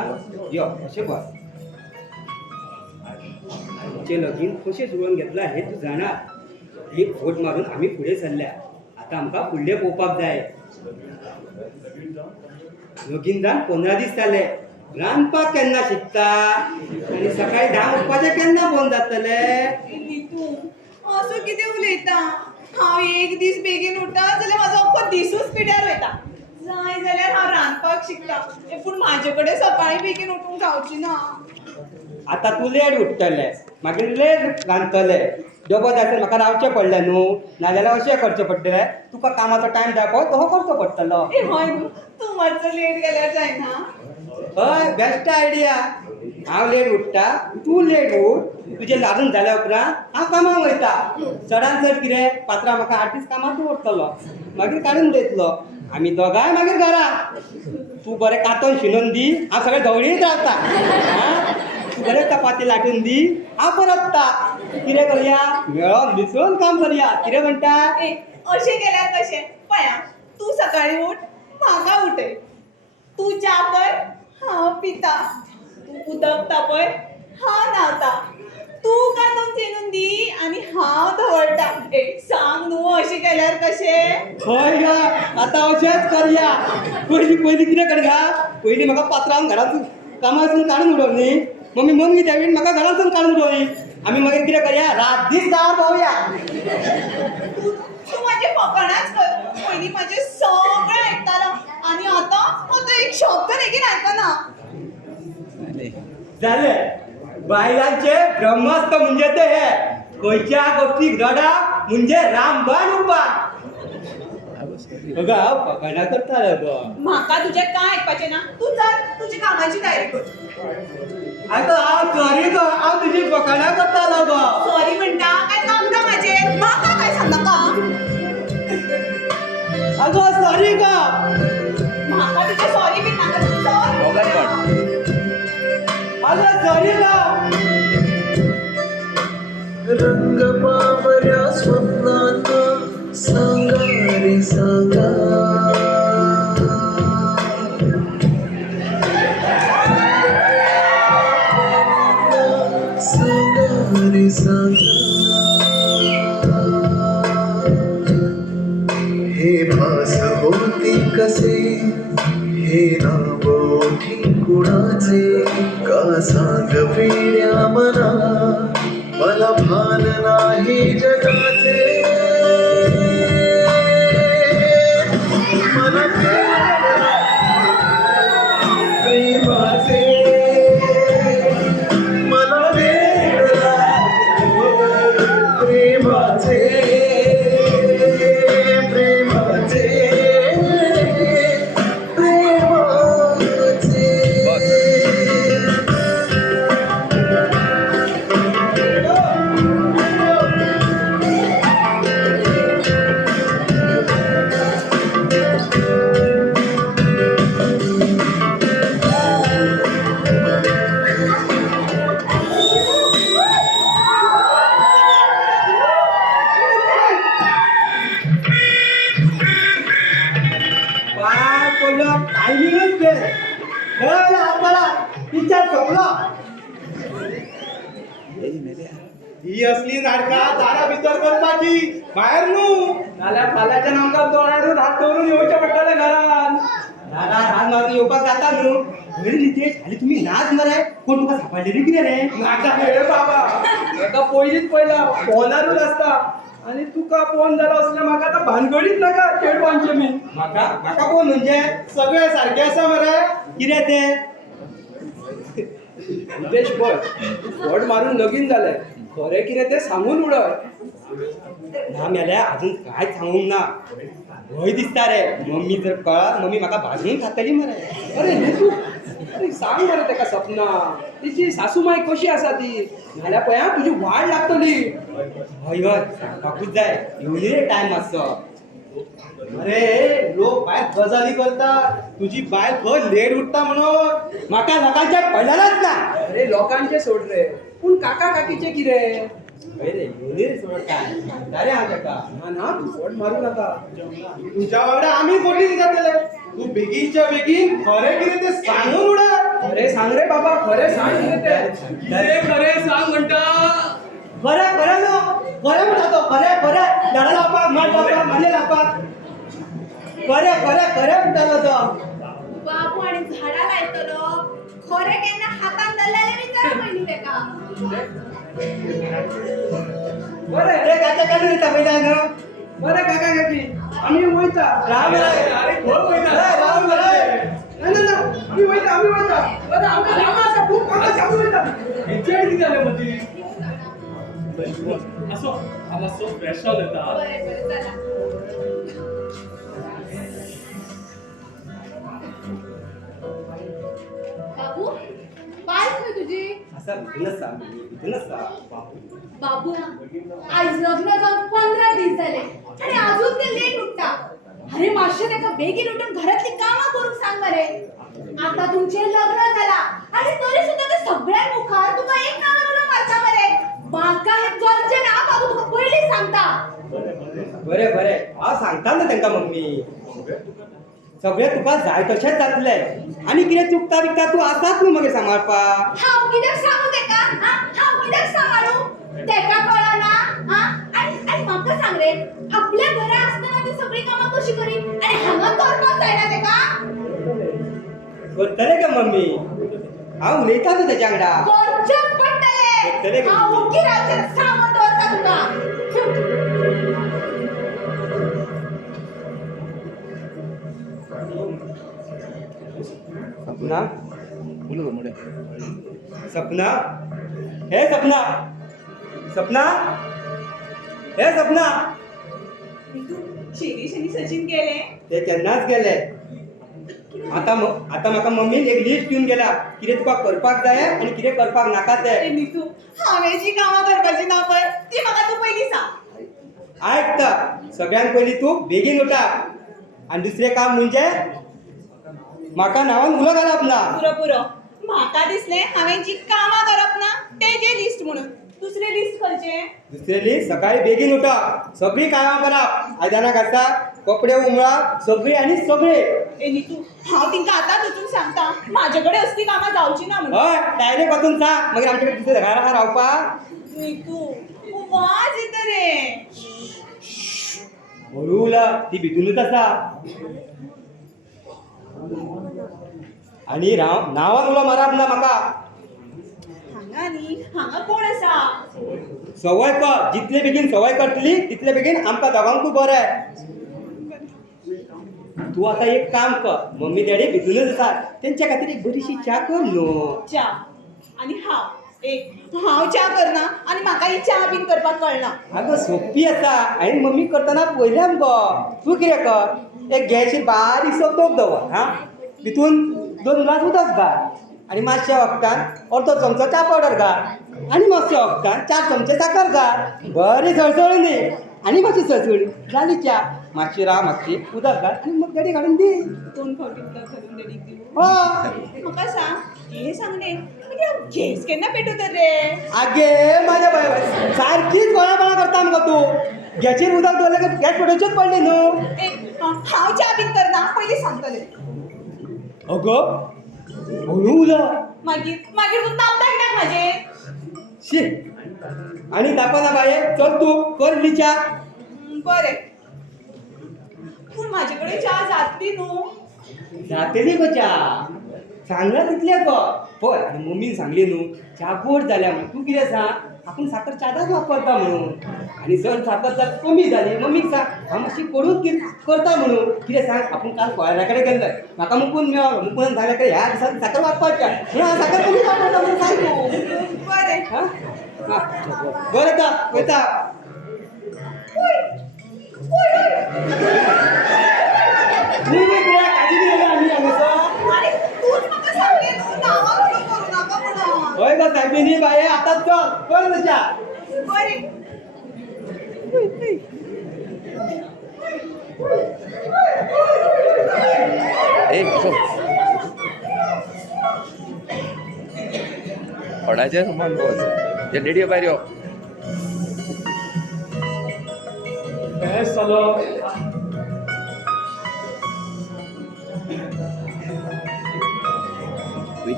यो अशें बस आमचें लगीन कशें जुळोवन घेतलां हें तूं जाणा एक फोट मारून आमी फुडें सरल्या आतां आमकां फुडलें पळोवपाक जाय लगीन जावन 15 दीस जाले रांदपाक केन्ना शिकता आनी सकाळी 10 उठपाचें केन्ना बंद जातले नितू असो कितें उलयता हांव एक दीस बेगीन उठता जाल्यार म्हाजो अख्खो दिसूच पिड्यार वयता जाय जाल्यार हांव रांदपाक शिकता पूण म्हाजे कडेन सकाळीं बेगीन उठूंक जावची ना आतां तूं लेट उठतले मागीर लेट रांदतले डबो जाय म्हाका रावचें पडलें न्हू नाजाल्यार अशें करचें पडटलें तुका कामाचो टायम जाय पळय तो करचो पडटलो ए हय न्हू तूं मातसो लेट गेल्यार जायना हय बेस्ट आयडिया. हांव लेट उठता, तू लेट उठ. तुजे लागून जाल्या उपरांत हांव कामाक वयता. चडान चड कितें पात्रांव म्हाका 8 दीस कामाक दवरतलो, मागीर काडून दितलो. आमी दोगांय मागीर घरा. तूं बरें कांतोन शिनून दी, हांव सगळें धवळीत रावता. तूं बरें चपाती लाटून दी, हांव परतता. कितें करया? मेळोन मिसळून काम करया. कितें म्हणटा? ए, अशें केल्यार कशें? पळया, तू सकाळी उठ, म्हाका उठय. तू च्या कर, हांव पिता. तू उदक तापय, हांव न्हांवता. तू कांतून चिनून दी आनी हांव धवळटा. ए, सांग न्हू अशें केल्यार कशें? हय गा, आतां अशेंच करया. पयलीं कितें करया? पयलीं म्हाका पात्रांव घरांतून कामासून काडून उडोव न्ही. मम्मी मम्मी त्या वेळी म्हाका घरांतून काडून उडोवली. आमी मागीर कितें करया? रात दीस गांवांत भोंवया. तू माझे फकाणाच कर. पयलीं माझे सगळें आयकतालो आनी आतां एक शब्द लेगीत आयकना. जालें. बायलांचे ब्रह्मास्त्र म्हणजे ते हे. खंयच्या गोष्टीक रडा म्हणजे रामबाण उबा. बघा हांव फकाणां करतालो गो. म्हाका तुजें कांय आयकपाचें ना. तू चल, तुजी कामाची तयारी कर. आतां हांव सॉरी गो, हांव तुजी फकाणां करतालो गो. सॉरी म्हणटा काय नामता म्हाजें? म्हाका काय सांगनाका. आगो सॉरी गो. म्हाका तुजें सॉरी बी नाका. चल. आगो सॉरी गो. रंग बाबऱ्या स्वप्नात सांगा रे सांगा. सांगा रे सांगा. हे भास होते कसे, हे नाव ओठी कुणाचे, का सांग वेड्या मना, मला भान नाही जगाचे. मला प्रेमाचे, मला वेडला प्रेमाचे, प्रेमाचे, प्रेमाचे. टायमिंगच बेस्ट. आपल्याला विचार सोपला. ही असली नाटका दारा भितर करपाची, भायर न्हू. नाल्यार फाल्यांच्यान आमकां दोळ्यारून हात दवरून येवचें पडटलें घरान. दादा रान मारून येवपाक जाता न्हू. बरी नितेश, हाली तुम्ही नाच मरे. कोण तुका सांभाळले रे कितें रे? नाका हे बाबा, म्हाका पयलींच पयला फोनारूच आसता. आनी तुका फोन जालो असलें म्हाका आतां भानगडीच नाका चेडवांचे बी. म्हाका कोण म्हणजे? सगळे सारखे आसा मरे. कितें ते? नितेश पळय, फट मारून लगीन जालें. खरें कितें तें सांगून उडय. ना मेल्या अजून कांयच सांगूंक ना. भंय दिसता रे. मम्मी जर कळा, मम्मी म्हाका भाजून खातली मरे. अरे न्हू, अरे सांग मरे तेका सपना. तिची सासूमाय कशी आसा ती? नाल्यार पळय हां, तुजी वाट लागतली. हय हय सांगपाकूच जाय. येवन रे टायम मातसो. अरे लोक बाय गजाली करता, तुझी बाय खंय लेट उठता म्हणून. म्हाका लोकांच्या पडलेलाच ना. अरे लोकांचे सोड रे, पूण काका काकीचे कितें? हय रे, येवन रे सोड काय. सांगता रे हांव तेका. ना तू फट मारू नाका. तुझ्या वांगडा आम्ही फोटींग जातले. तू बेगीनच्या बेगीन खरें कितें ते सांगून उडय. खरें सांग रे बाबा, खरें सांग कितें तें. कितें खरें सांग म्हणटा? खरें खरें न्हू. खरें म्हणटा तो. खरें खरें. झाडां लावपाक, माड लावपाक, माडले लावपाक. खरें खरें खरें म्हणटालो तो. बाबू आणि झाडा लायतलो. खरें केन्ना हातान धरलेले विचार पयलीं तेका. बरें रे काका काढून येता पयला न्हू. बरें काका काकी, आमी वयता. राम रे. अरे खंय वयता? ए, राम रे. ना आमी वयता, आमी वयता. बरें आमकां कामां आसा, खूब कामां आसा, आमी वयता. हेचेड कितें जालें मदीं? असो हांव मातसो फ्रेश जावन येता. बरें बरें चला. खंय तुझी? असा भितूनच आसा मम्मी, भितूनच आसा. बाबू आज लग्न जाऊन 15 दिवस झाले आणि अजून ते लेट उठता. अरे माश्य त्याका बेगीन उठून घरातली कामं करून सांग बरे. आता तुमचे लग्न झाला आणि तरी सुद्धा ते सगळ्या मुखार तुका एक नावानं मारता बरे. माका हे गरजे ना बाबू तुका पहिले सांगता. बरे बरे हांव सांगता ना तांकां मम्मी. सगळे तुका जाय तशेंच जातले आनी कितें चुकता बिकता तूं आसात न्हू मागीर सांबाळपाक. हांव कित्याक सांगू तेका? हांव कित्याक सांबाळू? तेका कळना? आणि म्हाका सांग रे, आपल्या घरा असताना ती सगळी कामां कशी करी आणि हांगा करपाक जायना तेका? करतले का मम्मी? हांव उलयता न्हू तेच्या वांगडा. करचेच करतले पडटले. का? हांव ओगी रावचें सांगून दवरता तुका. सपना बोलू मोठे सपना हे सपना सपना हे सपना. शिरीष आणि सचिन गेले. ते केन्नाच गेले. आता म्हाका मम्मीन एक लिस्ट दिवन गेला कितें तुका करपाक जाय आनी कितें करपाक नाका अरे तें. नीतू, हांवें जी कामां करपाची ना पळय ती म्हाका तूं पयलीं सांग. आयकता सगळ्यान पयलीं तूं बेगीन उठा आनी दुसरें काम म्हणजे म्हाका नांवान उलो घालप ना. पुरो पुरो म्हाका दिसलें हांवें जी कामां करप ना तेजे लिस्ट म्हणून. दुसरे लिस्ट खंयचे? दुसरे लिस्ट सकाळी बेगीन उठप, सगळी कामां करप, आयदनां घासप, कपडे उमळप, सगळी आनी सगळे. ए नीतू, हांव तिंका आतांच वचून सांगता म्हाजे कडेन असली कामां जावची ना म्हणून. हय डायरेक्ट वचून सांग मागीर आमचे कडेन दुसरे घरा रावपाक. नीतू वाज येता रे. हळू उला ती भितूनच आसा. आनी नांवान उलो मारप ना म्हाका. हांगा न्ही हांगा कोण आसा? सवय कर, जितले बेगीन सवय करतली तितले बेगीन आमकां दोगांकूय बरें. तूं आतां एक काम कर, मम्मी डॅडी भितूनच आसा तेंच्या खातीर एक बरीशी च्या कर न्हू. च्या आनी हांव च्या करना आनी म्हाका ही च्या बीन करपाक कळना. आगो सोंपी आसा, हांवें मम्मी करतना पळयलें मुगो. तूं कितें कर, एक गॅसीर बारीकसो तोप दवर, हा तितून 2 ग्लास उदक घाल आनी मातशें वखदान अर्दो चमचो च्या पावडर घाल आनी मातशें वखदान 4 चमचे साखर घाल. बरी सळसळून दी आनी मातशी सळसळी जाली च्या. मातशी मातशी उदक घाल आनी मग गाडी काडून दी. 2 फावटी उदक घालून देडीक दिवं. हय म्हाका सांग हे सांगणे गॅस केन्ना पेटवतात रे? आगे माझ्या बाय सारखीच गोळापणा करता मगो तूं. गॅसीर उदक दवरलें की गॅस पेटोवचेच पडली न्हू. हांव च्या बीन करना पयलीं सांगतलें. अगो हळू उलो. मागीर तूं तापता कित्याक म्हाजेर? शी आनी तापना बाये चल तूं कर च्या. बरें पूण म्हाजे कडेन च्या जातली न्हू? जातली गो च्या, सांगला तितलें कर. पळय आनी मम्मीन सांगली न्हू च्या गोड जाल्या म्हणून. तूं कितें सांग आपूण साखर चादाच वापरता म्हणून. आनी जर साखर जर कमी जाली मम्मीक सांग हांव मातशी कडूच करता म्हणून. कितें सांग आपूण काल कोयरा कडेन गेल्ले म्हाका मुकून मेळ्ळो. मुकून सांगलें की ह्या दिसांनी साखर वापरच्या म्हणून हांव साखर कमी वापरता म्हणून सांग तूं. बरें. हा बरें तर वयता. आमी हांगासर. आनी तूंच म्हाका सांगलें न्हू नांवां उलो करूं नाका म्हणून. हय गो सायबिनी बाये आतां चल कर तशा. बरें. ए कसो पडायचे समान बस जे डेडी भायर यो. काय चलो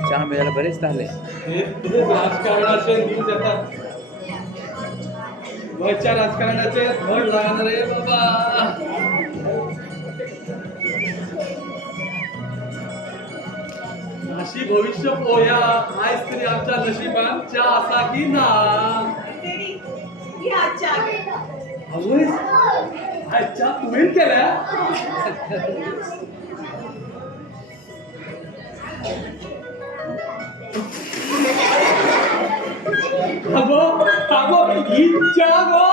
च्या मेळ्याला बरेच जाले. हे राजकारणाचे न्यूज येतात. वरच्या राजकारणाचे धड लागणार रे बाबा. अशी भविष्य पोया आयज तरी आमच्या नशिबान च्या आसा की ना. डेडी घ्या च्या घे. आवय आयज च्या तुवें केल्या. अगो ही च्या गो.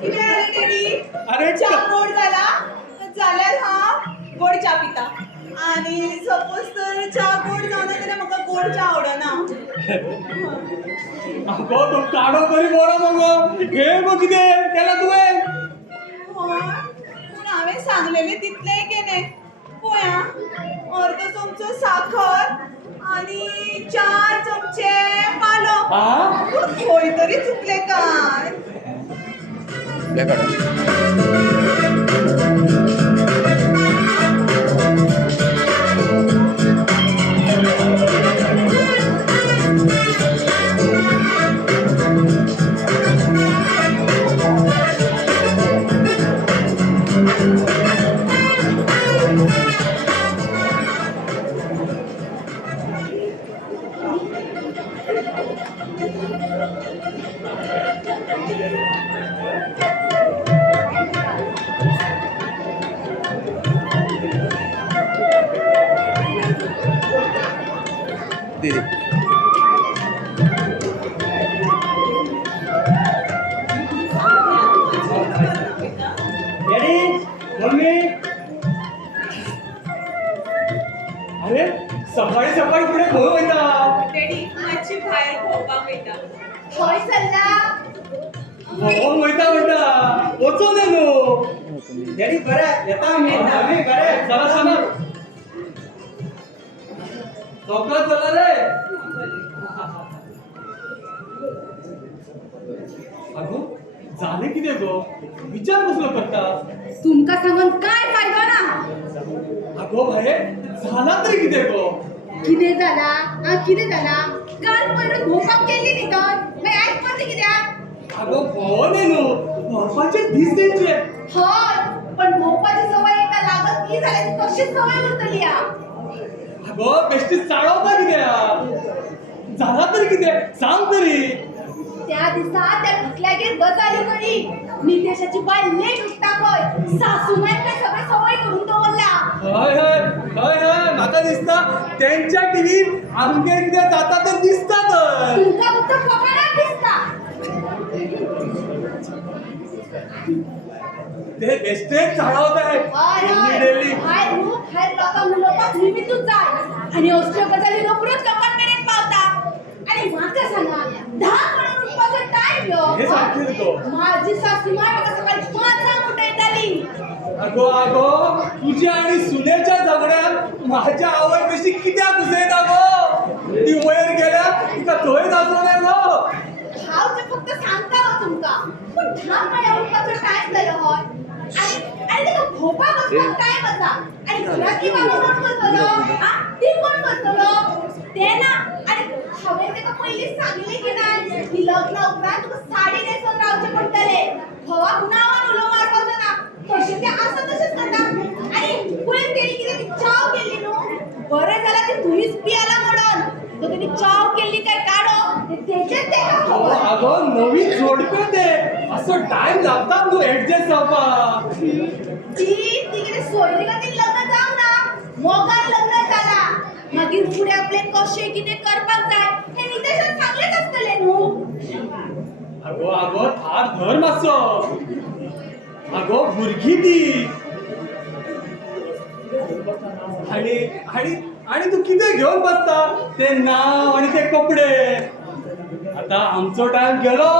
कितें जालें डेडी? अरे च्या गोड जाला जाल्यार हांव गोड च्या पिता. आनी सपोज तर च्या गोड जावना जाल्यार म्हाका गोडच्या आवडना अगो तो काढो तरी बरो मगो हे बघ किती केला तुवें पूण हांवें सांगलेलें तितलेंय केलें पळया अर्द चमचो साखर आनी 4 चमचे पालो हा पूण खंय तरी चुकलें काय दीदी डॅडी मम्मी अरे सकाळी सकाळी पुढे खंय वयता डॅडी मातशी भायर भोंवपाक वयता खंय चल्ला भोंवून वयता वचून न्हू डॅडी बरें येता आमी बरें चला चला चौकात चला रे अगो झाले कितें गो विचार कसलो करता तुमका सांगून काय फायदो ना अगो भाये झाला तरी कितें गो कितें जाला कितें जाला काल पयरून भोंवपाक गेल्ली न्ही तर मागीर आयज परती कित्याक अगो भोंवून न्हू भोंवपाचे दीस तेंचे हय पण भोंवपाची सवय एकदा लागत न्ही जाल्यार ती तशीच सवय उरतली अगो बेश्टी चाळवता कित्याक झाला तरी कितें सांग तरी त्या दिसा त्या भिकल्यागेर गजाली करी नितेशाची बाय लेट उठता खंय सासूमायन काय सगळें सवय करून दवरला हय हय हय हय म्हाका दिसता तेंच्या टीव्हीन आमगे कितें जाता तें दिसता तर तुमका फक्त फकाणाच दिसता ते बेश्टेच चाळवताय डेली भायर न्हू भायर लोकांक उलोवपाक लिमिटूच जाय आनी असल्यो गजाली रोखड्योच लोकांमेरेन पावता आनी म्हाका सांगा 10 म्हणून उठपाचो टायम यो हे सारकें गो माझी सासूमाय म्हाका सकाळी 5 उठयताली अगो अगो तुझ्या आणि सुनेच्या झगड्यात माझ्या आवय कशी कित्याक घुसयता गो ती वयर गेल्या तिका थंय दाखवलें गो हांव तें फक्त सांगता तुमका पूण 10 म्हळ्यार उठपाचो टायम जालो हय आनी तेका भोंवपाक वचपाक टायम आसा आनी घरांतली कामां कोण करतलो ती कोण करतलो ते ना आनी हांवें तेका पयलींच सांगलें की ना की लग्ना उपरांत तुका साडी न्हेसून रावचें पडटलें घोवाक नांवान उलो मारपाचो ना तशें तें आसा तशेंच करता आनी पयर तेणी कितें ती चाव केल्ली न्हू बरें जाल्यार ती तुयीच पियाला म्हणून तो तेणी चाव केल्ली काय काडो तेजेच तेका खबर अगो नवी जोडप्यो ते असो टायम लागता न्हू एडजस्ट जावपाक ती कितें सोयरी खातीर लग्न जावं ना मोगान लग्न जाला मागीर फुडें आपले कशें कितें करपाक जाय हें नितेशान सांगलेंच आसतलें न्हू अगो अगो थार धर मातसो अगो भुरगीं ती आणि आणि आणि तू कितें घेवन बसता ते नांव आणि ते कपडे आता आमचो टायम गेलो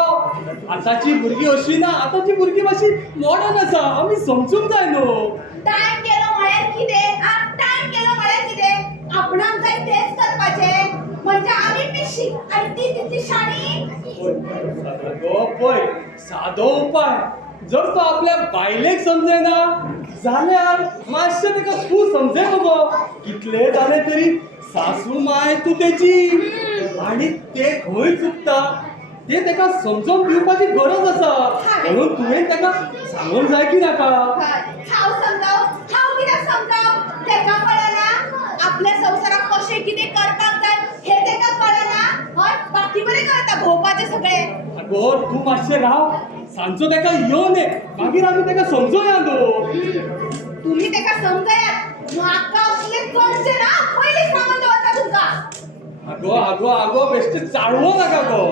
आताची भुरगीं अशी ना आताची भुरगीं मातशी मॉडर्न आसा आमी समजूंक जाय न्हू टायम गेलो म्हळ्यार कितें टायम गेलो म्हळ्यार कितें आपणाक जाय तेच करपाचें म्हणजे आमी पिशी आनी ती तितली शाणी अगो पळय सादो उपाय जर तो आपल्या बायलेक समजेना जाल्यार मातशें ताका तूं समजे मगो कितले जाले तरी सासू माय तूं तेची आणि ते खंय चुकता ते ताका समजून दिवपाची गरज आसा म्हणून तुवें ताका सांगूंक जाय की नाका हांव कित्याक समजाव तेका कळना आपल्या संवसाराक कशें कितें करपाक जाय हे तेका कळना हय बाकी बरें करता भोंवपाचें सगळें अगो तूं मातशें राव सांजचो ताका येवन ये मागीर आमी ताका समजोवया न्हू तुम्ही तेका समजायात म्हाका असले करचे ना पयलींच सांगून दवरता तुमकां अगो अगो अगो बेश्टे चाळवो नाका गो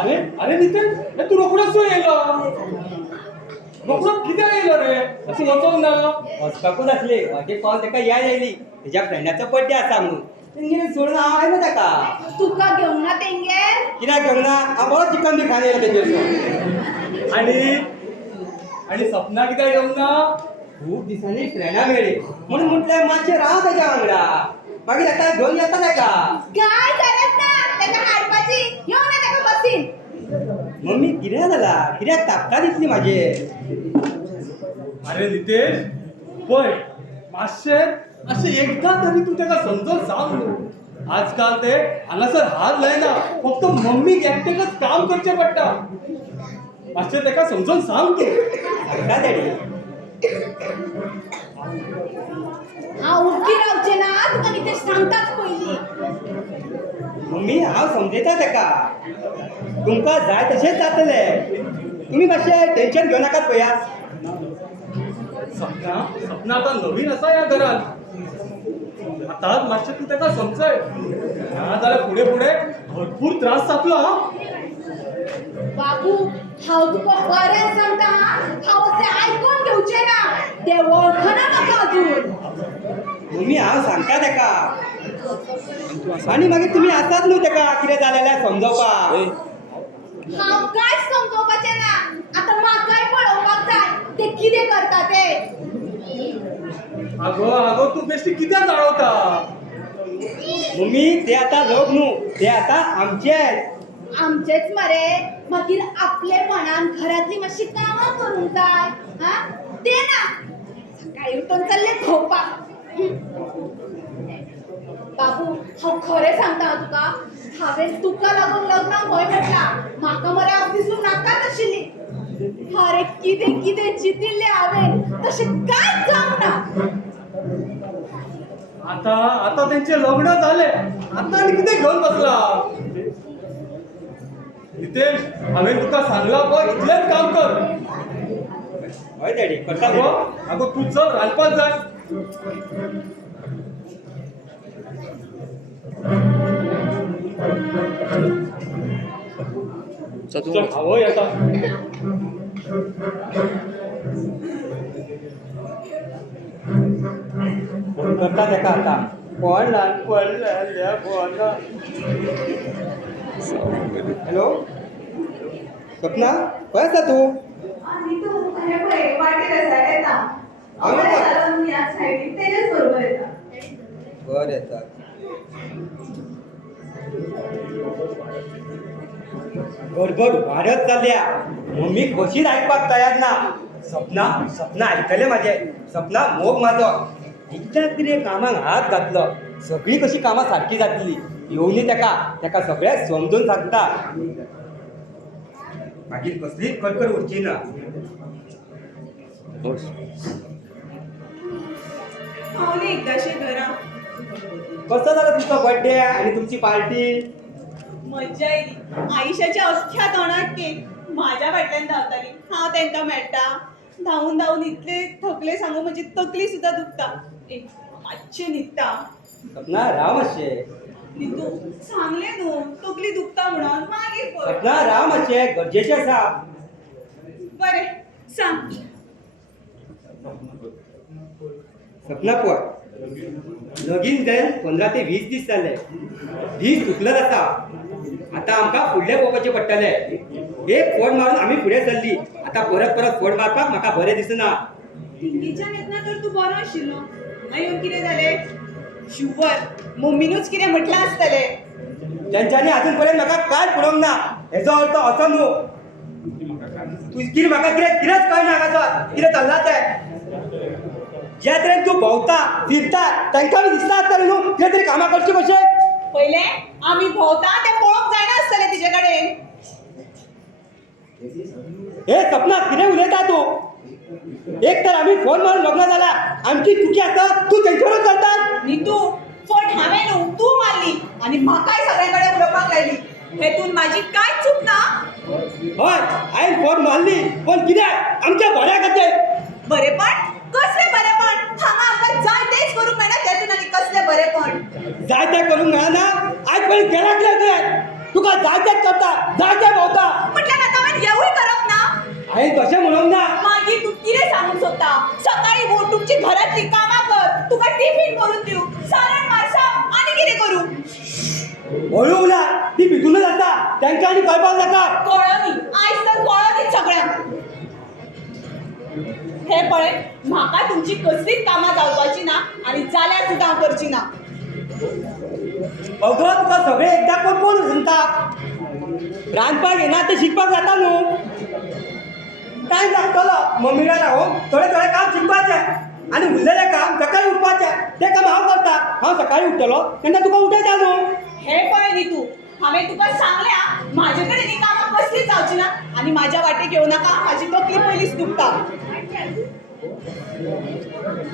अरे अरे नितीन तू रोखडोच येयलो बाबूराव कित्याक येयलो रे असं वचोंक ना वचपाकूच आसली वाटेक पावल ताका याद आयली तेज्या फ्रेंडाचो बर्थडे आसा म्हणून तेंगेर सोडून हांव आयलो ताका तुका घेऊन ना तेंगे कित्याक घेवंक ना हांव बरो चिकन बी खावन येयलो तेजेर आणि सपना कित्याक येवंक ना खूब दिसांनी फ्रेंडां मेळ्ळी म्हणून म्हटलें मातशें राव ताच्या वांगडा मागीर आतां घेवन येता ताका काय गरज ना तेका हाडपाची यो ना तेका बसीन मम्मी कितें जाला कित्याक तापता दिसली म्हाजेर अरे नितेश पळय मातशें अशें एकदा तरी तूं ताका समजोन सांग न्हू आजकाल ते हांगासर हात लायना फक्त मम्मीक एकटेकच काम करचें पडटा मातशें ताका समजोन सांग तूं सांगता डॅडी हांव उबी रावचे ना तुका कितें सांगताच पयलीं मम्मी हांव समजयता ताका तुमकां जाय तशेंच जातलें तुमी मातशें टेन्शन घेवं नाकात पया सपना आतां नवीन आसा ह्या घरांत आतांच मातशें तूं ताका समजय नाजाल्यार फुडें फुडें भरपूर त्रास जातलो हां बाबू हांव तुका बरें सांगता हांव अशें आयकून घेवचें ना ते वळखना म्हाका अजून मम्मी हांव सांगता ताका आनी मागीर तुमी आसात न्हू ताका कितें जालें जाल्यार समजोवपाक हांव कांयच समजोवपाचें ना आतां म्हाकाय पळोवपाक जाय ते कितें करता ते आगो आगो तूं बेश्टी कित्याक जाळवता मम्मी ते आतां लोक न्हू ते आतां आमचेच आमचेच मरे मागीर आपले मनान घरातली मातशी कामां करूंक जाय हा ते ना सकाळी उठून चल्ले भोंवपाक बाबू हांव खरें सांगता तुका हांवें तुका लागून लग्नाक हय म्हटलां म्हाका मरे हांव दिसूंक नाकाच आशिल्ली अरे कितें कितें चितिल्लें हांवें तशें कांयच जावंक ना आता त्यांचे लग्न झाले आता आणि किती घेऊन बसला नितेश हांवें तुका सांगला पळय इतलेंच काम कर हय डॅडी करता आगो आगो तू चल रांदपाक जाय चल हांवय येता करता ताका आतां पडल्या हॅलो सपना खंय आसा तूं आणि तू अरे पळय वाटेर आसा येता हांव येता. जालो ह्या सायडीक तेजेच बरोबर येता बरें येता गडबड वाडत चल्ल्या मम्मी कशीच आयकपाक तयार ना सपना सपना आयकलें म्हाजें सपना मोग म्हाजो एकदां कितें कामाक हात घातलो सगळीं कशी कामां सारकी जातली येवनी ताका सगळें समजून सांगता मागीर कसलीच कडकड उरची ना हांव न्ही एकदाशें घरा कसो जालो तुमचो बर्थडे आनी तुमची पार्टी मज्जा येयली आयुश्याच्या अख्ख्या तोंडाक केक म्हाज्या फाटल्यान धांवताली हांव तांकां मेळटा धांवून धांवून इतले थकले सांगू म्हजी तकली सुद्दां दुखता एक मातशें न्हिदता सपना राव मातशें न्हिदू सांगलें न्हू तकली दुखता म्हणून मागीर पळय सपना राव मातशें गरजेचें आसा बरें सांग सपना पळय लगीन जावन 15 ते 20 दीस जाले दीस सुटलत आसा आतां आमकां फुडलें पळोवपाचें पडटलें एक फोन मारून आमी फुडें सरली आतां परत फोन मारपाक म्हाका बरें दिसना तिंगेच्यान येतना तर तूं बरो आशिल्लो मागीर कितें जालें शुवर मम्मीनूच कितें म्हटलें आसतलें तेंच्यांनी आजून पर्यंत म्हाका कांय पळोवंक ना हेजो अर्थ असो न्हू तूं कितें म्हाका कितेंच कळना हांगासर कितें चल्लां तें ज्या तरेन तूं भोंवता फिरता तांकां बी दिसता आसतलें न्हू कितें तरी कामां करचें कशें पयलें आमी भोंवता तें पळोवंक जायना आसतलें तिचे कडेन हे सपना कितें उलयता तूं एक तर आमी फोन मारून लग्न जाल्या आमची चुकी आसा तूं तेंच्यावरच करता न्ही तूं फट हांवें न्हू तूं मारली आनी म्हाकाय सगळे कडेन उलोवपाक लायली हेतून म्हाजी कांयच चूक ना हय हांवें फोन मारली पण कित्याक आमच्या बऱ्या खातीर बरेपण कसलें बरेपण हांगा आमकां जाय तेच करूंक मेळना तेतून आनी कसलें बरेपण जाय तें करूंक मेळना आयज पर्यंत केला कितें तुवें तुका जाय तेंच करता जाय तें भोंवता म्हटल्यार आतां हांवें हेवूय करप ना हांवें तशें म्हणूंक ना. मागीर तू कितें सांगूंक सोदता? सकाळी तुमची घरातली कामां कर, तुका टिफीन करून दिवं, सारण मारसा आनी कितें करूं? हळू उला, ती भितूनच आसा, तांकां आनी कळपाक जाता. कळ्ळो न्ही, आयज तर कळ्ळो न्ही सगळ्यांक. हे पळय, म्हाका तुमची कसलीच कामां जावपाची ना आनी जाल्यार सुद्दां हांव करची ना. अगं तुका सगळें एकदां कोण कोण सांगता? रांदपाक येना तें शिकपाक जाता न्हू. टायम लागतलो मम्मीला रावून थोडें थोडें काम शिकपाचें आनी उरलेलें काम सकाळी उठपाचें. तें काम हांव करता. हांव सकाळी उठतलो तेन्ना तुका उठयता न्हू. हे पळय न्ही तू, हांवें तुका सांगल्या म्हाजे कडेन ही कामां कसलीच जावची ना आनी म्हाज्या वाटेक येवं नाका, म्हाजी तकली पयलींच दुखता.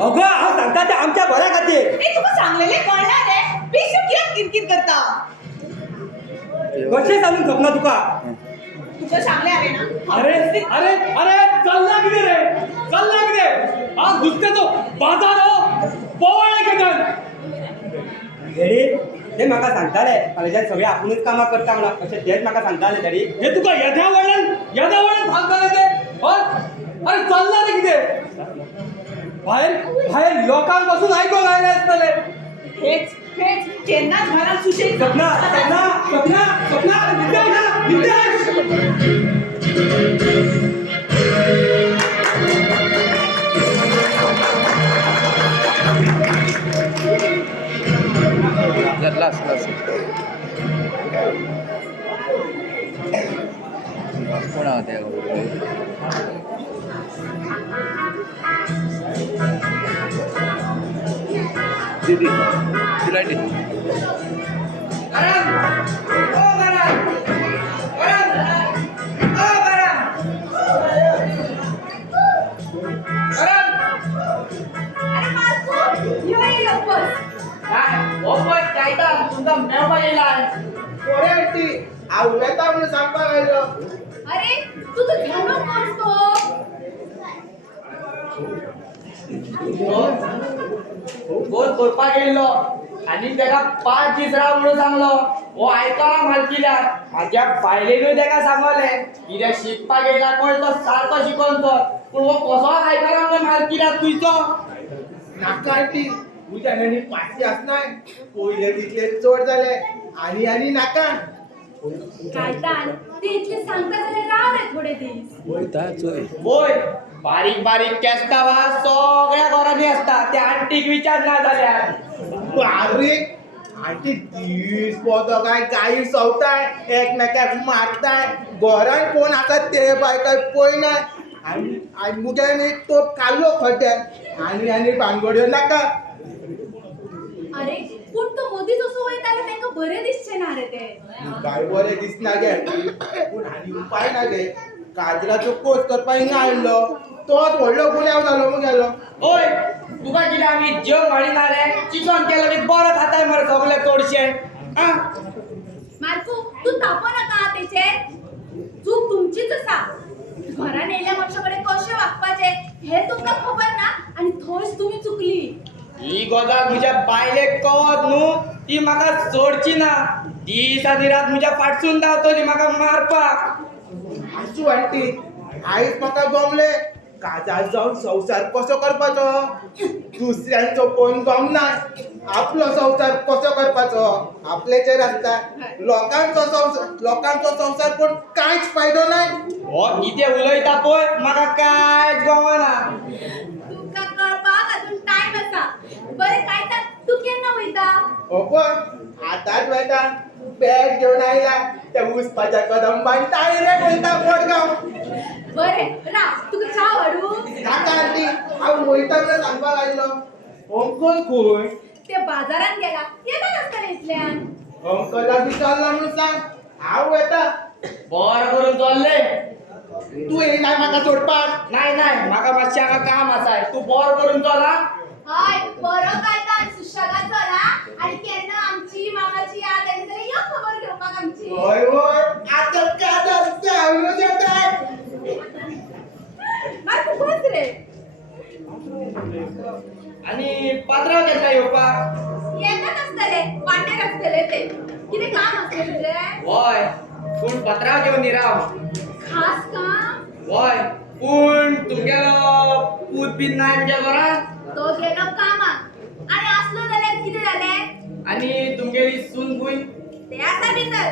अगं हांव सांगता तें आमच्या बऱ्या खातीर. ए तुका सांगलेलें कळना रे, बेशक कित्याक किरकिर करता? कशें सांगून सोपना तुका? तुका सांगलें हांवें ना. अरे अरे अरे चल्ला कितें रे? चल्ला कितें? हा नुस्त्याचो बाजार हो पोवाळे घेतात. डॅडी ते म्हाका सांगताले कॉलेजांत सगळें आपुणूच कामां करता म्हणून. अशें तेच म्हाका सांगताले डॅडी. हे तुका येद्या वळण सांगताले ते हय? अरे चल्ला रे कितें? भायर भायर लोकांक बसून आयकोंक आयले आसतले. हेच हेच केन्नाच घरात सुशेग सपना सपना सपना सपना नितेश लास्ट कोण आहा ते दीदी तिला दी. अरे मार्को, यो ये लवकर. तुमचा मेळपा येयलाय. पोरे ती आवडता म्हणून सांगपाक आयलो. अरे तुझं झालो कोण तो? फोन करपाक येयल्लो आनी तेका 5 दीस राव म्हणून सांगलो. हो आयकला मालकील्याक. म्हाज्या बायलेनूय तेका सांगलें कितें शिकपाक येयला कोण तो सारको शिकोवन तो. पूण हो कसो आयकला म्हणून मालकील्याक तुजो. नाका ती तुज्या नणी 500 आसनाय. पयले तितले चड जाले आनी आनी नाका. कायतान ते इतले सांगता जाल्यार राव रे थोडे दीस. वयता चोय. होय बारीक बारीक केस्ता वा सगळ्या घरांनी असता. ते आंटीक विचार ना जाल्यार. बारीक आंटी दीस पोतो काय गाई सवताय एकमेकाक मारताय. घरान कोण आसा ते बायकाय पळयनाय. आनी मुगेन एक तोप काडलो खड्ड्यान आनी आनी भानगड्यो नाका. अरे पूण तो मदींच असो वयता रे तांकां बरें दिसचें ना रे ते. काय बरें दिसना गे पूण आनी उपाय ना गे. काजराचो कोर्स करपाक हिंगा आयल्लो तोच व्हडलो गुन्यांव जालो मुगेलो. ओय तुका कितें आमी जेव मारिना रे? चिकन केलो की बरो खाताय मरे सगळे चडशे. मार्को तू तापो नाका तेचे. चूक तुमचीच आसा. घरान येयल्या मनशा कडेन कशें वागपाचें हें तुमकां खबर ना आनी थंयच तुमी चुकली. ही गजाल म्हज्या बायलेक कळत न्हू. ती म्हाका सोडची ना. दीस आनी रात म्हज्या फाटसून धांवतली म्हाका मारपाक. आसूं आंटी आयज म्हाका गमले काजार जावन संवसार कसो करपाचो. दुसऱ्यांचो पळोवन गमना. आपलो संवसार कसो करपाचो आपलेचेर आसता. लोकांचो संवसार पूण कांयच फायदो नाय. हो कितें उलयता पळय म्हाका कांयच गमना. तुमकां कळपाक अजून टायम आसा. बरें कायतान तू केन्ना वयता? पण आतांच वयता. बॅग घेवन आयला त्या उस्पाच्या कदंबान डायरेक्ट वयता मडगांव. बरें राव तुका च्या हाडू? नाका आंटी हांव वयता म्हणून सांगपाक आयलो. अंकल खंय? ते बाजारात गेला येता नासतले इतल्यान. अंकलाक विचारला म्हणून सांग हांव वयता. बरें करून चल्ले. तू येयना म्हाका सोडपाक? नाही नाही म्हाका मातशें हांगा काम आसा. तू बरो करून चल हा. हय बरो कायतान सुशेगाद चला आनी केन्ना आमची मामाची याद आयली जाल्यार यो खबर घेवपाक आमची. होय होय आतां काजार चावलो जाता. मार्को बस रे. आणि पात्रांव केन्ना येवपाक? येतात आसतले वाटेर आसतले ते. कितें काम आसलें तुजें? होय पूण पत्राव घेवन राव. खास काम? वय पूण तुमगेलो पूत बीन नाय म्हणजे बरा तो गेलो कामाक आणि असलो जाल्यार कितें जालें आणि तुमगेली सून बुय ते आसा भितर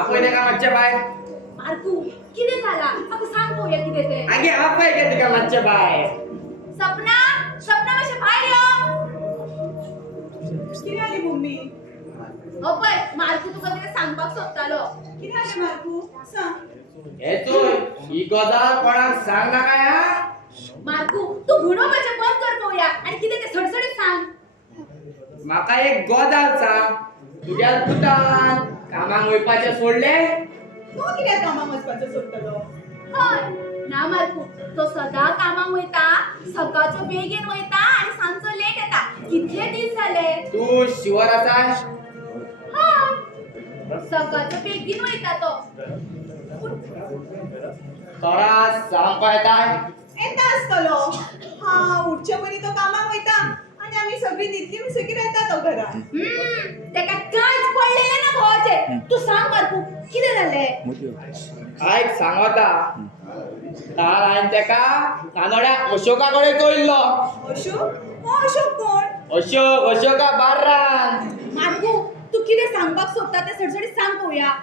आपय तेका मातशे भायर मारकू कितें जाला म्हाका सांग पळोवया कितें तें आगे आपय घे तेका मातशे भायर सपना सपना मातशें भायर यो कितें जालें मम्मी हो पळय मारकू तुका कितें सांगपाक सोदतालो कितें जालें मारकू सांग हे चोय ही गजाल कोणाक सांग नाका या मारकू तू घुणोवपाचें बंद कर पळोवया आणि कितें तें सडसडीत सांग म्हाका एक गजाल सांग तुज्या पुतान कामाक वयपाचें सोडलें तो कित्याक कामाक वचपाचो सोदतलो हय ना मारकू तो सदां कामाक वयता सकाळचो बेगीन वयता आणि सांजचो लेट येता कितले दीस जाले तू शुअर आसा हय सकाळचो बेगीन वयता तो तोरा सांगपा येताय येता आसतलो हा उठचे पयलीं तो कामाक वयता आणि आमी सगळीं न्हिदली म्हणसकीर येता तो घरा तेका कांयच पडलेलें ना भावाचें तू सांग मारकू कितें जालें आयक सांगता काल हांवें तेका कानोड्या अशोका कडेन चोयल्लो अशोक हो अशोक कोण अशोका बार्रान मारकू तू कितें सांगपाक सोदता तें सडसडीत सांग पळोवया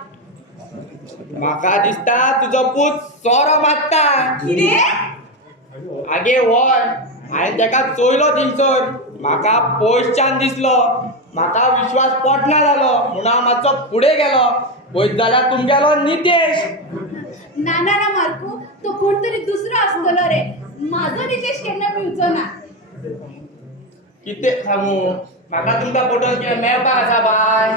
म्हाका दिसता तुजो पूत सोरो मारता कितें आगे वय हांवें तेका चोयलो थिंगसर म्हाका पयसच्यान दिसलो म्हाका विश्वास पटना जालो म्हणून हांव मातसो फुडें गेलो पयत जाल्यार तुमगेलो नितेश ना ना ना मारकू तो कोण तरी दुसरो आसतलो रे माझो नितेश केन्ना पिवचो ना कितें सांगू म्हाका तुमकां पटोवन कितें मेळपाक आसा बाय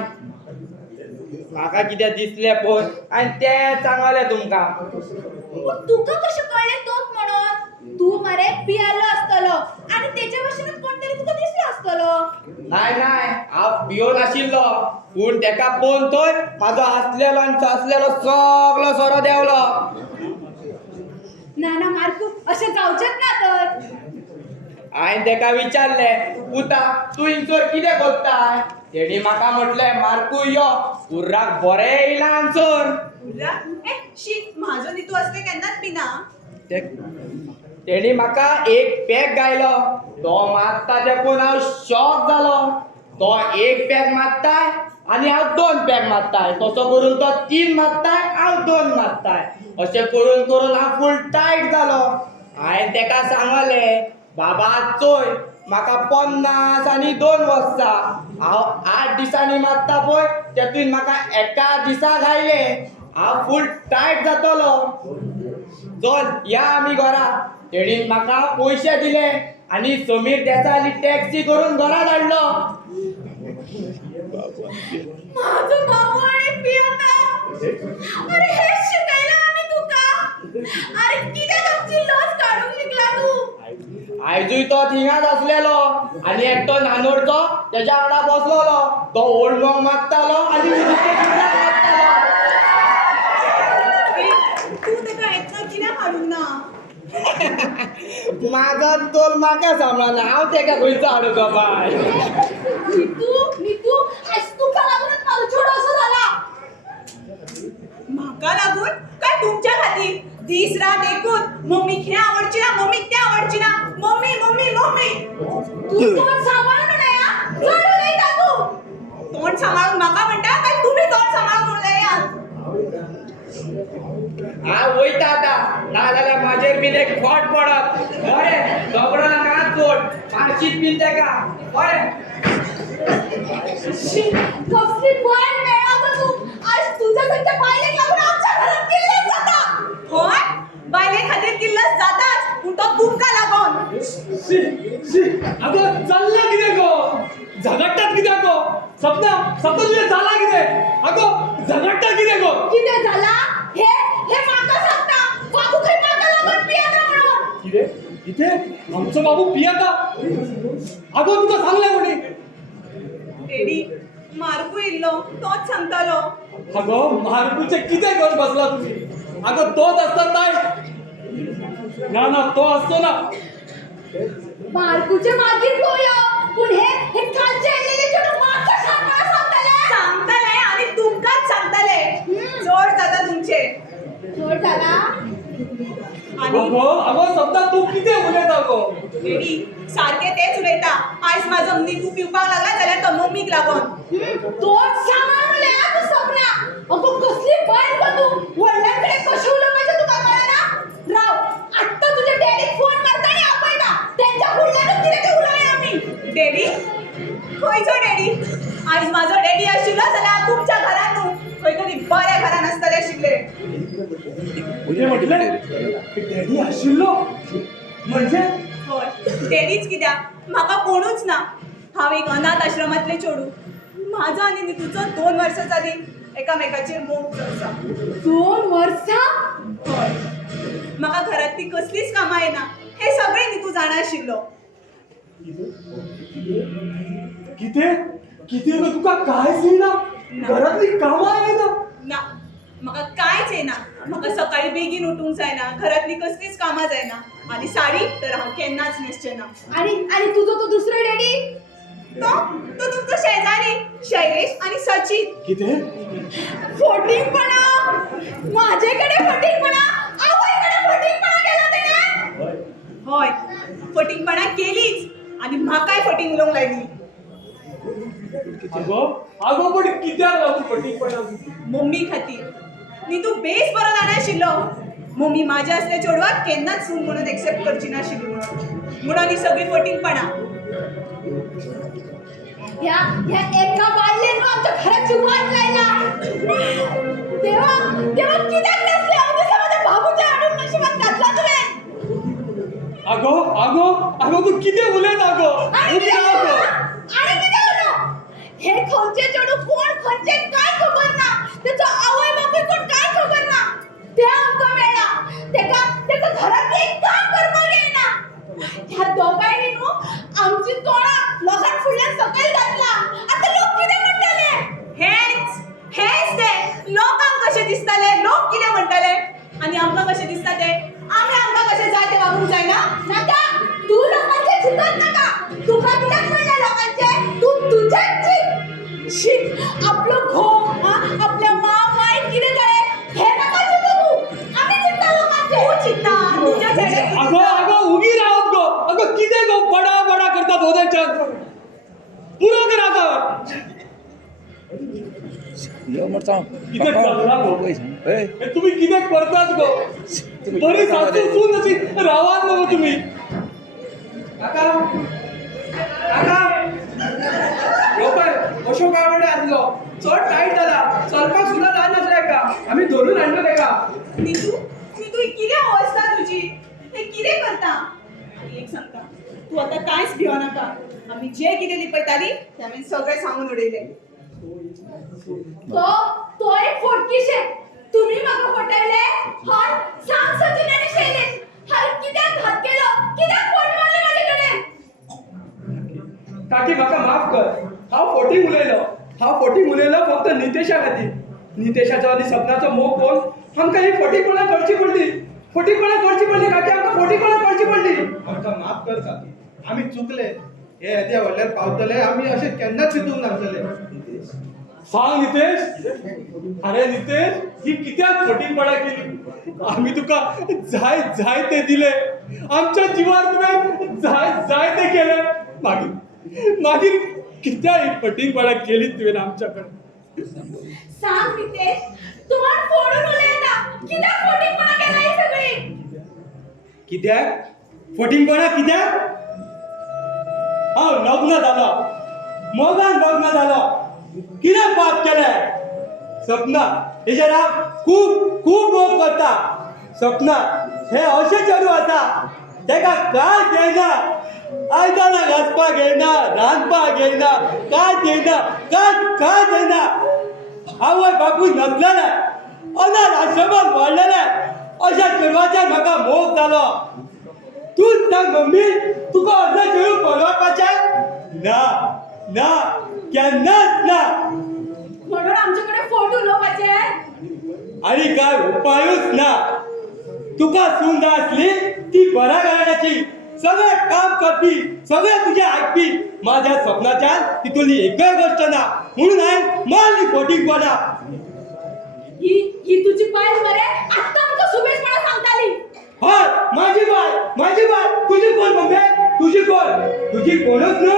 म्हाका कितें दिसलें पळय आनी तें सांगलें तुमकां पूण तुका कशें कळ्ळें तोच म्हणून तू मरे पियालो आसतलो आणि तेच्या भाशेनच कोण तरी तुका दिसलो आसतलो नाय हांव पियो नाशिल्लो पूण तेका पळोवन थंय म्हाजो आसलेलो आनी सासलेलो सगळो सोरो देंवलो ना ना मारकू अशें जावचेंच ना तर हांवें तेका विचारलें पुता तूं हिंगसर कितें करताय तेणी म्हाका म्हटलें मारकू यो उर्राक बरें येयलां हांगसर ए शी म्हाजो न्ही तूं असलें केन्नाच पिना तेणी म्हाका एक पॅक गायलो तो मारता तें पळोवन हांव शॉक जालो तो एक पॅक मारताय आनी हांव 2 पॅक मारताय तसो करून तो 3 मारताय हांव 2 मारताय अशें करून करून हांव फूल टायट जालो हांवें तेका सांगलें बाबा चोय म्हाका 50 आनी 2 वर्सां हांव 8 दिसांनी मारता पळय तेतून म्हाका एका दिसा गायले हांव फूल टायट जातलो चल या आमी घरा तेणी म्हाका पयशे दिले आनी समीर देसाई टॅक्सी करून घरा धाडलो माझो बाबू आणि पियता अरे हे शिकयला आम्ही तुका अरे कित्याक आमची लस काढूंक शिकला तू आयजूय तो थिंगाच असलेलो आनी एकटो नानोडचो तेज्या वांगडा बसलोलो तो ओल्ड मॉंग मागतालो आनी तू तेका येतना कित्याक हाडूंक ना माझा तोल म्हाका सांबाळना हांव तेका खंयचो हाडू गो बाय नीतू आज तुका लागूनच माझो छोडो असो झाला म्हाका लागून काय तुमच्या खातीर दीस रात एकूच मम्मीक हें आवडची ना मम्मीक तें आवडची ना मम्मी मम्मी मम्मी तू तोंड सांभाळून उलया चढ उलयता तू तोंड सांभाळून म्हाका म्हणटा काय तुमी तोंड सांभाळून उलयात हांव वयता आतां नाजाल्यार म्हाजेर बीन एक खोट पडत बरें झगडो नाका चोट मारशीत बीन तेका बरें कसली बळ मेळा गो तू आज तुझ्या सारख्या बायलेक लागून आमच्या घरात किल्लत जाता होय बायले खातीर किल्लत जाताच पूण तो तुमकां लागून अगो चल्ला कितें गो झगडटात कित्याक गो सपना तुजें जाला कितें अगो झगडटा कितें गो कितें जाला हे म्हाका सांगता बाबू खंय म्हाका लागून पियता म्हणून कितें कितें आमचो बाबू पियता अगो तुका सांगलें कोणी डॅडी मार्गू इल्लो तोच सांगतालो अगो मार्गूचे कितें घेवन बसला तुम्ही अगो तोच आसता काय ना तो असतो ना मार्कूचे मागीर पळोवया पूण हे कालचे आयलेले चेडूं म्हाका सांगताले आनी तुमकांच सांगताले चड जाता तुमचे चड जाला अगो अगो सद्दा तू कितें उलयता गो डॅडी सारखे तेच उलयता आयज म्हाजो न्ही पिवपाक लागला जाल्यार तो मम्मीक लागून तोच सांभाळ मले तू सपना अगो कसली बायल गो तू वडिलांकडे कशी उलवायचं तुका कळना राव आत्ता तुझ्या डॅडीक फोन मारता आणि आपयता त्यांच्या फुडल्यान कितें उलय आम्ही डॅडी खंयचो डॅडी आयज म्हाजो डॅडी आशिल्लो जाल्यार तुमच्या घरान न्हू खंय तरी बऱ्या घरान आसतले आशिल्ले कितें म्हटलें डॅडी आशिल्लो म्हणजे हय डॅडीच कित्याक म्हाका कोणूच ना हांव एक अनाथ आश्रमांतलें चेडूं म्हाजो आनी न्हितूचो 2 वर्सां जालीं एकामेकाचेर मोग आसा 2 वर्सां हय म्हाका घरांतली कसलीच कामां येना हे सगळें न्हितू जाणा आशिल्लो कितें कितें गो तुका कांयच येना घरातली कामां येना ना म्हाका कांयच येना म्हाका सकाळीं बेगीन उठूंक जायना घरांतली कसलीच कामां जायना आनी साडी तर हांव केन्नाच न्हेसचें ना आणि तुझो तो दुसरो डॅडी तो तो तुमचो शेजारी शैलेश आणि सचिन कितें फोटिंगपणा माझ्याकडे फोटिंगपणा आवयकडे फोटिंगपणा केला तेने हय फटिंगपणा केलीच आणि म्हाकाय फटिंग उलोवंक लायली अगो अगो पण कित्याक लागू फटीकपणा मम्मी खातीर न्ही तूं बेस बरो जाणाशिल्लो मम्मी म्हाज्या असल्या चेडवाक केन्नाच सून म्हणून एक्सेप्ट करची नाशिल्ली म्हणून ही सगळी फटिंगपणा या एका बायलेन आमच्या घराची वाट लायला तेव्हा तेव्हा कित्याक नसले अवधीसामध्ये बाबूच्या हाडून नशिबात घातला तुवें अगो अगो अगो तू कितें उलयता गो उबी राव गो आणि किती उलो हे खंयचे चेडू कोण खंयचे काय खबर ना त्याचा आवय बापूय कोण काय खबर ना ते आमकां मेळ्ळा तेका घरात एक काम करपाक येना ह्या दोगांनी न्हू आमची तोंडां लोकांक फुडल्यान सकयल घातला आता लोक कितें म्हणटले हेच ते लोकांक कशें दिसताले लोक कितें म्हणटाले आनी आमकां कशें दिसता ते आमकां कशें जाय तें वागूंक जायना नाका तू लोकांचे चिंतत नाका तुका कित्याक म्हणले लोकांचे तू तुझेच चिंत शीट आपलो घोव आपल्या माय कितें जाय हे नाका चिंतू तू आमी चिंता लोकांचे तूं चिंता तुज्या चेडे अगो अगो उगी रावत गो अगो कितें गो बडा बडा करतात होदेच्यान पुरो कर आता यो मरता कितें चल्ला गो ए हे तुम्ही कितें करतात गो बरी सासू सून अशी रावात नको तुम्ही काका काका ह्यो पळय अशो काळवडे आसलो चड टायट जाला चलपाक सुद्दां जायनासलें एका आमी धरून हाडलो तेका न्हितू कितें अवस्था तुजी हे कितें करता आनी एक सांगता तूं आतां कांयच भिवनाका आमी जे कितें लिपयताली तें आमी सगळें सांगून उडयलें तो एक फोटकीशे तुम्ही म्हाका फटयले हय सांग सचिन आणि शैलेश हाय कित्याक घात केलो कित्याक फोट मारले माझे कडेन काकी म्हाका माफ कर हांव फोटींग उलयलो फक्त नितेशा खातीर नितेशाचो आनी सपनाचो मोग पळोवन आमकां ही फोटींगपणा करची पडली काकी आमकां फोटींगपणा करची पडली आमकां माफ कर काकी आमी चुकले हे येद्या व्हडल्यार पावतले आमी अशें केन्नाच चिंतूंक नासतले सांग नितेश अरे नितेश ही कित्याक फटीकपणा केली आम्ही तुका जाय जाय ते दिले आमच्या जीवार तुवें जाय ते केले मागीर कित्याक ही फटीकपणा केली तुवें आमच्याकडे सांग नितेश तुम्हाला फोडून उलयता कित्याक फोटींगपणा केला ही सगळी कित्याक फटीकपणा कित्याक हांव लग्न जालो मोगान लग्न जालो कितें पाप केलें सपना हेजेर हांव खूब मोग करता सपना हे अशें चेडूं आसा तेका कांय घेयना आयदनां घासपाक येयना रांदपाक येयना कांयच येयना कांय येयना आवय बापूय नसलेले अनाथ आश्रमांत वाडलेले अशा चेडवाच्यान म्हाका मोग जालो तूच सांग मम्मी तुका असलें चेडूं परवडपाचें ना केन्नाच ना म्हणून आमच्याकडे फोट उलोवपाचे आणि काय उपायूच ना तुका सून जाय आसली ती बऱ्या घराण्याची सगळें काम करपी सगळें तुजें आयकपी माझ्या सपनाच्यान तितूंतली एकय गोश्ट ना म्हणून हांवें मारली फटीकपणा ही तुझी बायल मरे आत्ता आमकां सुबेजपणा सांगताली हा माझी बाय तुझी कोण मम्मी तुझी कोणच ना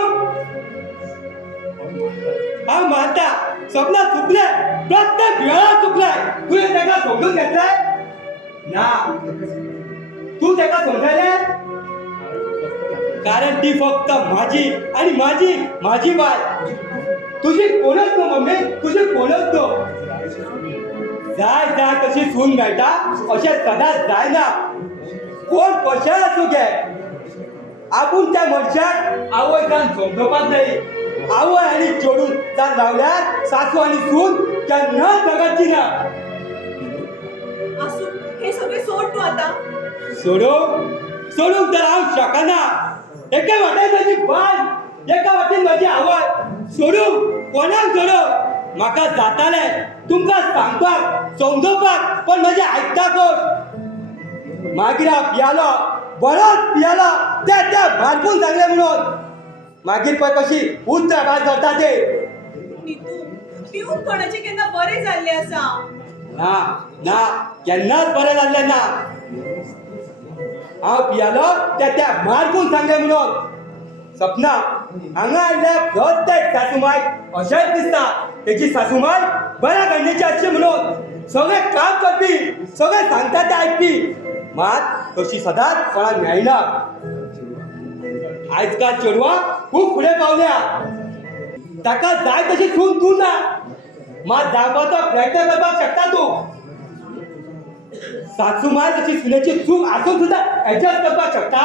हा माता सपना चुकलाय प्रत्येक वेळा चुकलाय तुझे त्याला समजून घेतलाय ना तू त्याला समजायला कारण ती फक्त माझी आणि माझी बाय तुझी कोणच नो मम्मी तुझी कोणच नो जाय कशी सून मेळटा अशें सदांच जायना कोण कशें आसूं गे आपूण त्या मनशाक आवय जावन समजोवपाक जाय आवय आनी चेडूं जावन रावल्यार सासू आनी सून केन्नाच झगडची ना असू हे सगळे सोड तू आता सोडूंक तर हांव शकना एके वाटेन म्हजी बाय एका वाटेन म्हजी आवय सोडूंक कोणाक सोडूंक म्हाका जातालें तुमकां सांगपाक समजोवपाक पण म्हजें आयकता कोण मागीर हांव पियालो बरोच पियालो त्या मारपून सांगलें म्हणून मागीर पळय कशी उच्च भास करता ते नीतू पिऊन कोणाचे केन्ना बरें जाल्लें आसा ना केन्नाच बरें जाल्लें ना हांव पियालो त्या मारपून सांगलें म्हणून सपना हांगा आयिल्ल्या प्रत्येक सासूमायक अशेंच दिसता तेची सासूमाय बऱ्या घडणेची आसची म्हणून सगळे काम करपी सगळे सांगता ते आयकपी मात तशी सदांच कोणाक मेळना आजकाल चेडवां खूब फुडें पावल्या ताका जाय तशी सून तूं ना मात जावपाचो प्रयत्न करपाक शकता तूं सासूमाय तशी सुनेची चूक आसून सुद्दां एडजस्ट करपाक शकता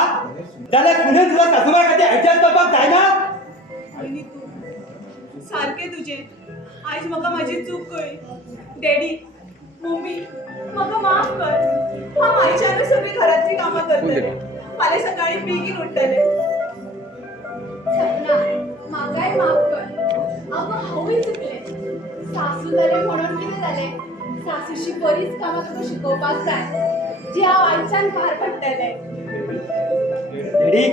जाल्यार सुनेन सुद्दां सासूमाय खातीर एडजस्ट करपाक जायना नीतू सारकें तुजें आयज म्हाका म्हाजी चूक कळ्ळी डॅडी मम्मी म्हाका माफ कर हांव आयच्यानूच सगळीं घरांतलीं कामां करतलें फाल्यां सकाळीं बेगीन उठतलें सपना म्हाकाय माफ कर हांवूय चुकलें सासू जालें म्हणून कितें जालें सासूची बरीच कामां तुका शिकोवपाक जाय जी हांव आयच्यान भार पडटलें डॅडी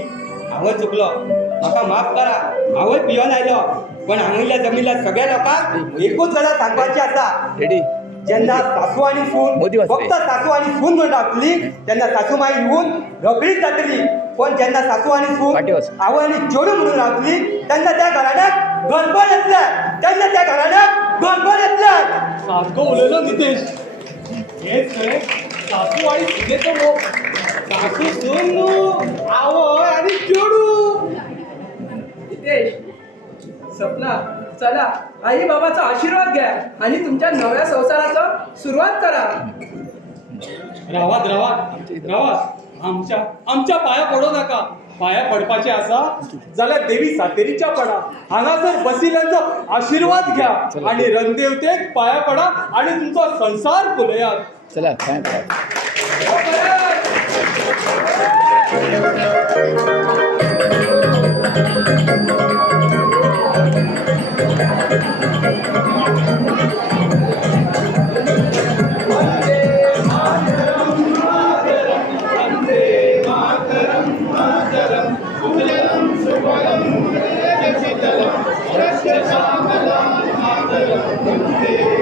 हांव चुकलो म्हाका माफ करा हांवूय पियोन आयलो पण हांगल्या जमिल्ल्या सगळ्या लोकांक एकूच गजाल सांगपाची आसा रेडी जेन्ना सासू आनी मोदी सून वाचले. फक्त सासू आनी सून म्हणून रावतली तेन्ना सासूमाय येवन रोखडीच जातली पण जेन्ना सासू आनी फाटी वच. सून आवय आनी चेडूं म्हणून रावतली तेन्ना त्या घराण्याक गडबड येतले सारको उलयलो नितेश हेच न्हय सासू आनी सुनेचो मोग सासू सून न्हू आवय आनी चेडूं नितेश सपना चला आई बाबाचा आशीर्वाद घ्या आणि तुमच्या नव्या संसाराचा सुरुवात करा रावात आमच्या पाया पडू नका पाया पडपाचे आसा जाल्यार देवी सातेरीच्या पडा हांगासर बसिल्यांचो आशीर्वाद घ्या आणि रणदेवतेक पाया पडा आणि तुमचो संसार फुलयात चला काय Vande